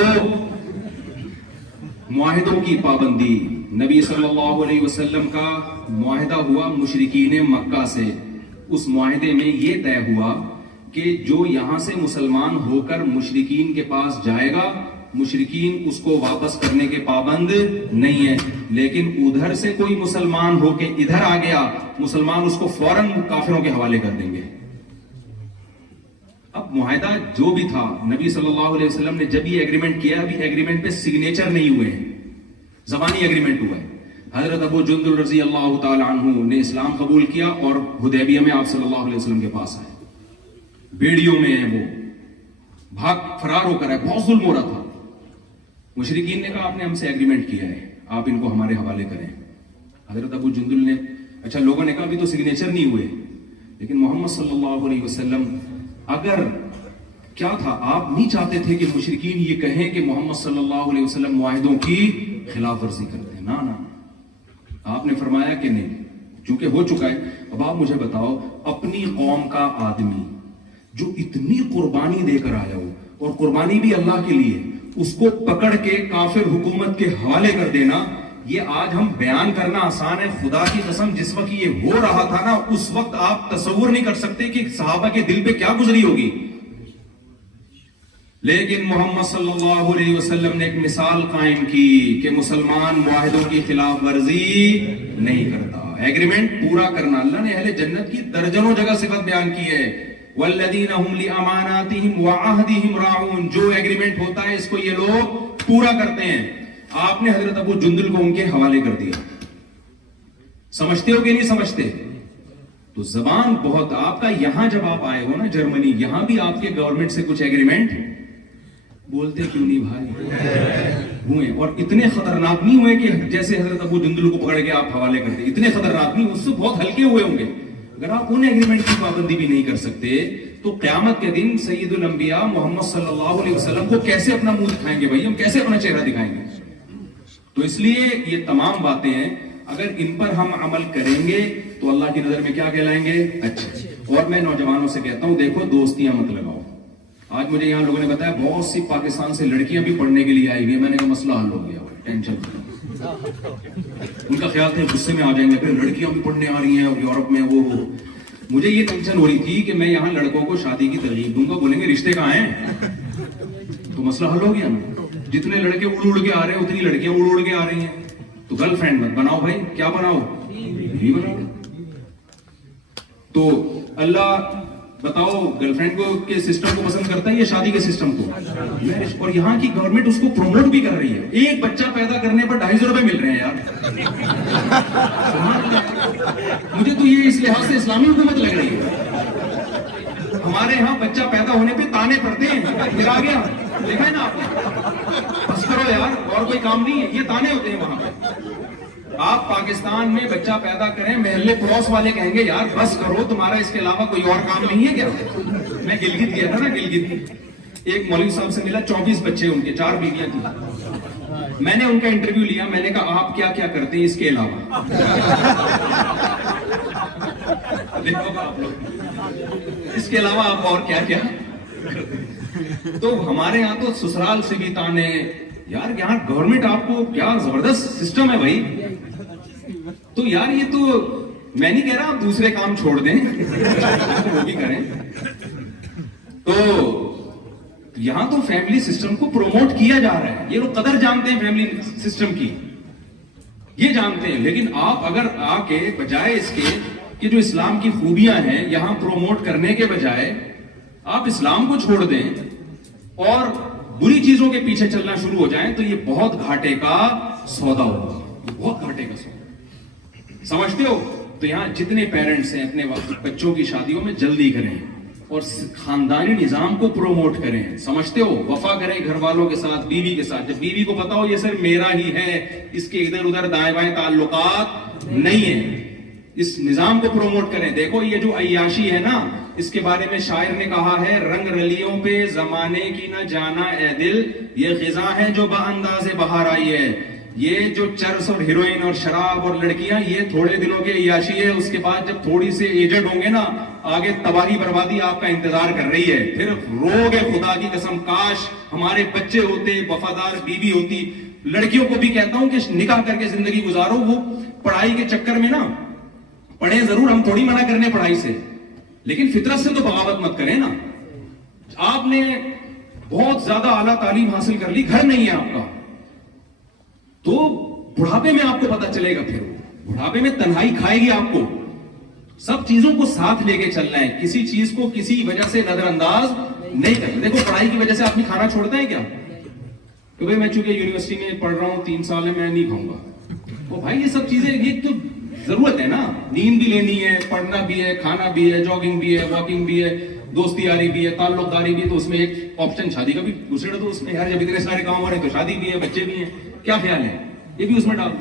معاہدوں کی پابندی, نبی صلی اللہ علیہ وسلم کا معاہدہ ہوا مشرکین مکہ سے. اس معاہدے میں یہ طے ہوا کہ جو یہاں سے مسلمان ہو کر مشرکین کے پاس جائے گا, مشرکین اس کو واپس کرنے کے پابند نہیں ہے, لیکن ادھر سے کوئی مسلمان ہو کے ادھر آ گیا, مسلمان اس کو فوراً کافروں کے حوالے کر دیں گے. اب معاہدہ جو بھی تھا, نبی صلی اللہ علیہ وسلم نے جب یہ ایگریمنٹ کیا, ابھی ایگریمنٹ پہ سگنیچر نہیں ہوئے ہیں, زبانی ایگریمنٹ ہوا ہے. حضرت ابو جندل رضی اللہ تعالی عنہ نے اسلام قبول کیا اور حدیبیہ میں آپ صلی اللہ علیہ وسلم کے پاس آئے. بیڑیوں میں ہے, وہ بھاگ فرار ہو کر ہے, بہت ظلم ہو رہا تھا. مشرکین نے کہا آپ نے ہم سے ایگریمنٹ کیا ہے, آپ ان کو ہمارے حوالے کریں. حضرت ابو جندل نے, اچھا لوگوں نے کہا ابھی تو سگنیچر نہیں ہوئے, لیکن محمد صلی اللہ علیہ وسلم, اگر کیا تھا, آپ نہیں چاہتے تھے کہ مشرکین یہ کہیں کہ محمد صلی اللہ علیہ وسلم معاہدوں کی خلاف ورزی کرتے ہیں. نا آپ نے فرمایا کہ نہیں, چونکہ ہو چکا ہے. اب آپ مجھے بتاؤ, اپنی قوم کا آدمی جو اتنی قربانی دے کر آیا ہو, اور قربانی بھی اللہ کے لیے, اس کو پکڑ کے کافر حکومت کے حوالے کر دینا, یہ آج ہم بیان کرنا آسان ہے. خدا کی قسم جس وقت یہ ہو رہا تھا نا, اس وقت آپ تصور نہیں کر سکتے کہ صحابہ کے دل پہ کیا گزری ہوگی. لیکن محمد صلی اللہ علیہ وسلم نے ایک مثال قائم کی کہ مسلمان معاہدوں کی خلاف ورزی نہیں کرتا, ایگریمنٹ پورا کرنا. اللہ نے اہل جنت کی درجنوں جگہ صفت بیان کی ہے, والذین هم لاماناتهم وعہدهم راعون. جو ایگریمنٹ ہوتا ہے اس کو یہ لوگ پورا کرتے ہیں. آپ نے حضرت ابو جندل کو ان کے حوالے کر دیا. سمجھتے ہو کہ نہیں سمجھتے؟ تو زبان بہت, آپ کا یہاں جب آپ آئے ہو نا جرمنی, یہاں بھی آپ کے گورنمنٹ سے کچھ ایگریمنٹ بولتے کیوں نہیں بھائی ہوئے, اور اتنے خطرناک نہیں ہوئے کہ جیسے حضرت ابو جندل کو پکڑ کے آپ حوالے کرتے, اتنے خطرناک نہیں, اس سے بہت ہلکے ہوئے ہوں گے. اگر آپ ان ایگریمنٹ کی پابندی بھی نہیں کر سکتے تو قیامت کے دن سید الانبیاء محمد صلی اللہ علیہ وسلم کو کیسے اپنا منہ دکھائیں گے بھائی, ہم کیسے اپنا چہرہ دکھائیں گے؟ تو اس لیے یہ تمام باتیں ہیں, اگر ان پر ہم عمل کریں گے تو اللہ کی نظر میں کیا کہلائیں گے؟ اچھا. اور میں نوجوانوں سے کہتا ہوں, دیکھو دوستیاں مت لگاؤ. آج مجھے یہاں لوگوں نے بتایا بہت سی پاکستان سے لڑکیاں بھی پڑھنے کے لیے آئی ہوئی ہیں. میں نے کہا مسئلہ حل ہو گیا, ٹینشن. ان کا خیال تھا غصے میں آ جائیں گے, پھر لڑکیاں بھی پڑھنے آ رہی ہیں اور یورپ میں وہ. مجھے یہ ٹینشن ہو رہی تھی کہ میں یہاں لڑکوں کو شادی کی ترغیب دوں گا, بولیں گے رشتے کہاں ہیں, تو مسئلہ حل ہو گیا نا. جتنے لڑکے اڑ اڑ کے آ رہے ہیں اتنی لڑکیاں اڑ اڑ کے آ رہی ہیں. تو گرل فرینڈ مت بناؤ بھائی, کیا بناؤ؟ بیوی بناؤ. تو اللہ بتاؤ گرل فرینڈ کو کے سسٹم کو پسند کرتا ہے یا شادی کے سسٹم کو؟ اور یہاں کی گورنمنٹ اس کو پروموٹ بھی کر رہی ہے. ایک بچہ پیدا کرنے پر 250 روپے مل رہے ہیں یار. مجھے تو یہ اس لحاظ سے اسلامی حکومت لگ رہی ہے. ہمارے یہاں بچہ پیدا ہونے پہ تانے پڑتے ہیں, پھر آ گیا, دیکھا ہے نا آپ نے, بس کرو یار, اور کوئی کام نہیں ہے, یہ تانے ہوتے ہیں وہاں پہ. آپ پاکستان میں بچہ پیدا کریں, محلے پڑوس والے کہیں گے یار بس کرو, تمہارا اس کے علاوہ کوئی اور کام نہیں ہے کیا؟ میں گلگت گیا تھا نا, گلگت, ایک مولوی صاحب سے ملا, 24 بچے ان کے, 4 بیویاں تھیں. میں نے ان کا انٹرویو لیا, میں نے کہا آپ کیا کیا کرتے ہیں اس کے علاوہ؟ دیکھو آپ لوگ, اس کے علاوہ آپ اور کیا کیا؟ تو ہمارے یہاں تو سسرال سے بھی تانے یار, یہاں گورنمنٹ آپ کو کیا زبردست سسٹم ہے بھائی. تو یار یہ تو میں نہیں کہہ رہا آپ دوسرے کام چھوڑ دیں, وہ بھی کریں. تو یہاں تو فیملی سسٹم کو پروموٹ کیا جا رہا ہے. یہ لوگ قدر جانتے ہیں فیملی سسٹم کی, یہ جانتے ہیں. لیکن آپ اگر آ کے بجائے اس کے کہ جو اسلام کی خوبیاں ہیں یہاں پروموٹ کرنے کے بجائے آپ اسلام کو چھوڑ دیں اور بری چیزوں کے پیچھے چلنا شروع ہو جائیں, تو یہ بہت گھاٹے کا سودا ہوگا, بہت گھاٹے کا سودا. سمجھتے ہو؟ تو یہاں جتنے پیرنٹس ہیں اپنے بچوں کی شادیوں میں جلدی کریں, اور خاندانی نظام کو پروموٹ کریں. سمجھتے ہو, وفا کریں گھر والوں کے ساتھ, بیوی کے ساتھ. جب بیوی کو پتا ہو یہ صرف میرا ہی ہے, اس کے ادھر ادھر دائیں بائیں تعلقات نہیں ہیں, اس نظام کو پروموٹ کریں. دیکھو یہ جو عیاشی ہے نا, اس کے بارے میں شاعر نے کہا ہے, رنگ رلیوں پہ زمانے کی نہ جانا اے دل, یہ خزاں ہے جو بانداز بہار آئی ہے. یہ جو چرس اور ہیروئن اور شراب اور لڑکیاں, یہ تھوڑے دنوں کے عیاشی ہے. اس کے بعد جب تھوڑی سے ایجڈ ہوں گے نا, آگے تباہی بربادی آپ کا انتظار کر رہی ہے. پھر رو گے خدا کی قسم, کاش ہمارے بچے ہوتے, وفادار بیوی ہوتی. لڑکیوں کو بھی کہتا ہوں کہ نکاح کر کے زندگی گزارو. وہ پڑھائی کے چکر میں نا, پڑھیں ضرور, ہم تھوڑی منع کرنے پڑھائی سے, لیکن فطرت سے تو بغاوت مت کریں نا. آپ نے بہت زیادہ اعلیٰ تعلیم حاصل کر لی, گھر نہیں ہے آپ کا, تو بڑھاپے میں آپ کو پتا چلے گا. پھر بڑھاپے میں تنہائی کھائے گی آپ کو. سب چیزوں کو ساتھ لے کے چلنا ہے, کسی چیز کو کسی وجہ سے نظر انداز نہیں کرنا. دیکھو پڑھائی کی وجہ سے آدمی کھانا چھوڑتا ہے کیا, کہ بھائی میں چونکہ یونیورسٹی میں پڑھ رہا ہوں 3 سال ہے, میں نہیں کھاؤں گا. وہ بھائی یہ سب چیزیں, یہ تو ضرورت ہے نا. نیند بھی لینی ہے, پڑھنا بھی ہے, کھانا بھی ہے, جاگنگ بھی ہے, واکنگ بھی ہے, دوستی یاری بھی ہے, تعلق داری بھی ہے. تو اس میں ایک آپشن شادی کا بھی دوسرے, تو اس میں یار جب اتنے سارے کام ہو رہے ہیں تو شادی بھی ہے, بچے بھی ہیں, کیا خیال ہے, یہ بھی اس میں ڈال.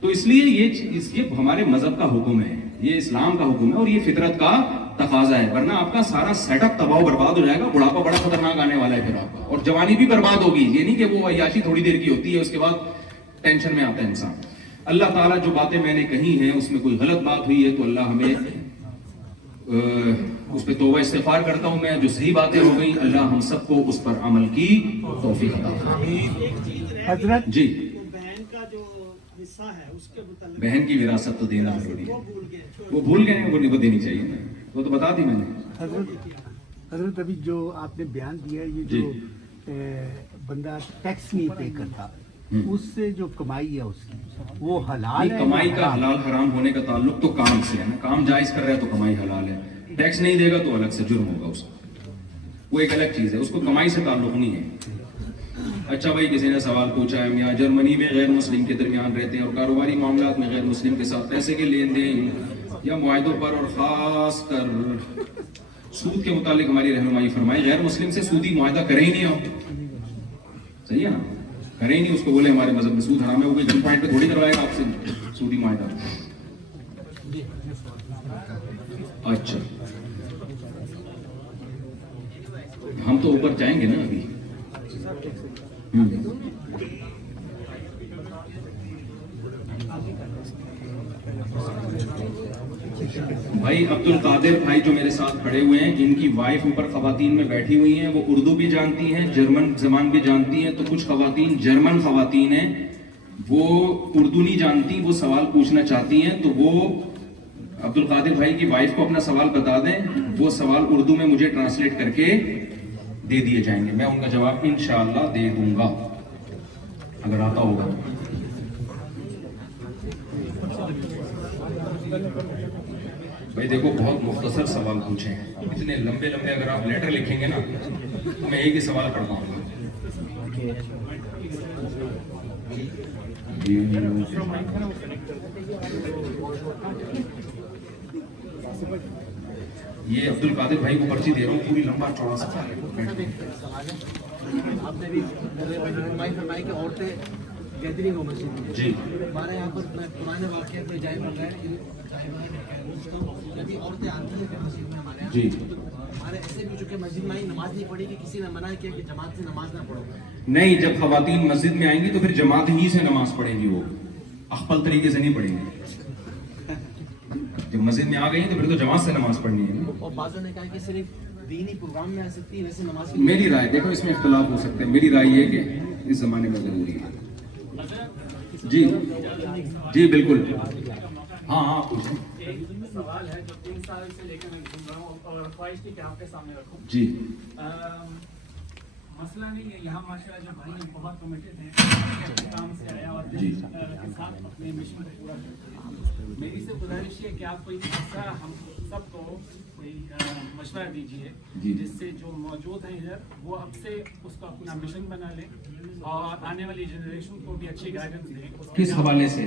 تو اس لیے یہ ہمارے مذہب کا حکم ہے, یہ اسلام کا حکم ہے, اور یہ فطرت کا تقاضا ہے. ورنہ آپ کا سارا سیٹ اپ تباہ و برباد ہو جائے گا. بڑھاپا بڑا خطرناک آنے والا ہے پھر آپ کا, اور جوانی بھی برباد ہوگی. یہ نہیں کہ وہ عیاشی تھوڑی دیر کی ہوتی ہے, اس کے بعد ٹینشن میں آتا ہے انسان. اللہ تعالیٰ جو باتیں میں نے کہی ہیں اس میں کوئی غلط بات ہوئی ہے تو اللہ ہمیں اس پہ توبہ استغفار کرتا ہوں میں. جو صحیح باتیں ہو گئی, اللہ ہم سب کو اس پر عمل کی توفیق عطا فرمائے. حضرت جی, بہن کا جو حصہ ہے اس کے متعلق بہن کی وراثت تو دینا ضروری ہے. وہ بھول گئے ہیں, وہ نہیں کو دینی چاہیے نا, وہ تو بتا دی میں نے. حضرت ابھی جو آپ نے بیان دیا, یہ جو بندہ ٹیکس نہیں پے کرتا, اس سے جو کمائی ہے اس کی, وہ حلال ہے. کمائی کا حلال حرام ہونے کا تعلق تو کام سے ہے نا. کام جائز کر رہا ہے تو کمائی حلال ہے. ٹیکس نہیں دے گا تو الگ سے جرم ہوگا اس کا, وہ ایک الگ چیز ہے, اس کو کمائی سے تعلق نہیں ہے. اچھا بھائی, کسی نے سوال پوچھا ہے, میاں جرمنی میں غیر مسلم کے درمیان رہتے ہیں اور کاروباری معاملات میں غیر مسلم کے ساتھ پیسے کے لین دین یا معاہدوں پر, اور خاص کر سود کے متعلق ہماری رہنمائی فرمائے. غیر مسلم سے سودی معاہدہ کرے ہی نہیں آپ, صحیح ہے نا, کرے ہی نہیں. اس کو بولے ہمارے مذہب میں سود حرام ہے, وہ کوئی گن پوائنٹ پہ تھوڑی کروائے گا آپ سے سودی معاہدہ. اچھا, ہم تو اوپر جائیں گے نا ابھی. بھائی عبد القادر بھائی جو میرے ساتھ کھڑے ہوئے ہیں, جن کی وائف اوپر خواتین میں بیٹھی ہوئی ہیں, وہ اردو بھی جانتی ہیں, جرمن زبان بھی جانتی ہیں. تو کچھ خواتین جرمن خواتین ہیں, وہ اردو نہیں جانتی, وہ سوال پوچھنا چاہتی ہیں. تو وہ عبد القادر بھائی کی وائف کو اپنا سوال بتا دیں, وہ سوال اردو میں مجھے ٹرانسلیٹ کر کے دے دیے جائیں گے. میں ان کا جواب انشاءاللہ دے دوں گا اگر آتا ہوگا. بھائی دیکھو, بہت مختصر سوال پوچھے ہیں, اتنے لمبے لمبے اگر آپ لیٹر لکھیں گے نا تو میں ایک ہی سوال پڑھ پاؤں گا. یہ عبد القادر بھائی کو پرچی دے رہا ہوں, پوری لمبا چوڑا سوال ہے. آپ نے بھی فرمائی کہ عورتیں گیدرنگ ہو مسجد میں. جی, ہمارے یہاں پر پرانے واقعات میں جائے بن رہے عورتیں آتی ہیں مسجد میں ہمارے یہاں. جی, ہمارے ایسے بھی چونکہ مسجد میں ہی نماز نہیں پڑھی, کہ کسی نے منع کیا کہ جماعت سے نماز نہ پڑھو. نہیں, جب خواتین مسجد میں آئیں گی تو پھر جماعت ہی سے نماز پڑھیں گی, وہ اخپل طریقے سے نہیں پڑھیں گی. جب مسجد میں آ گئی تو پھر تو جماعت سے نماز پڑھنی ہے. اور بعضوں نے کہا کہ صرف دینی پروگرام میں آ سکتی ہے, ویسے نماز. میری رائے دیکھو, اس میں اختلاف ہو سکتے ہیں. میری رائے یہ کہ اس زمانے میں ضروری ہے. جی جی بالکل, ہاں ہاں سوال ہے جو 3 سال سے لے کے میں گھوم رہا ہوں, اور خواہش تھی کہ آپ کے سامنے رکھوں. جی, مسئلہ نہیں ہے, یہاں ماشاء اللہ جو بھائی ہیں بہت کمیٹڈ ہیں, کام سے آیا اور جی, کے ساتھ اپنے مشن کو پورا کرتے ہیں. میری سے گزارش ہے کہ آپ کوئی ایسا ہم سب کو کوئی مشورہ دیجیے جس سے جو موجود ہیں ادھر وہ اب سے اس کو اپنا مشن بنا لیں اور آنے والی جنریشن کو بھی اچھی گائیڈنس دیں. کس حوالے سے؟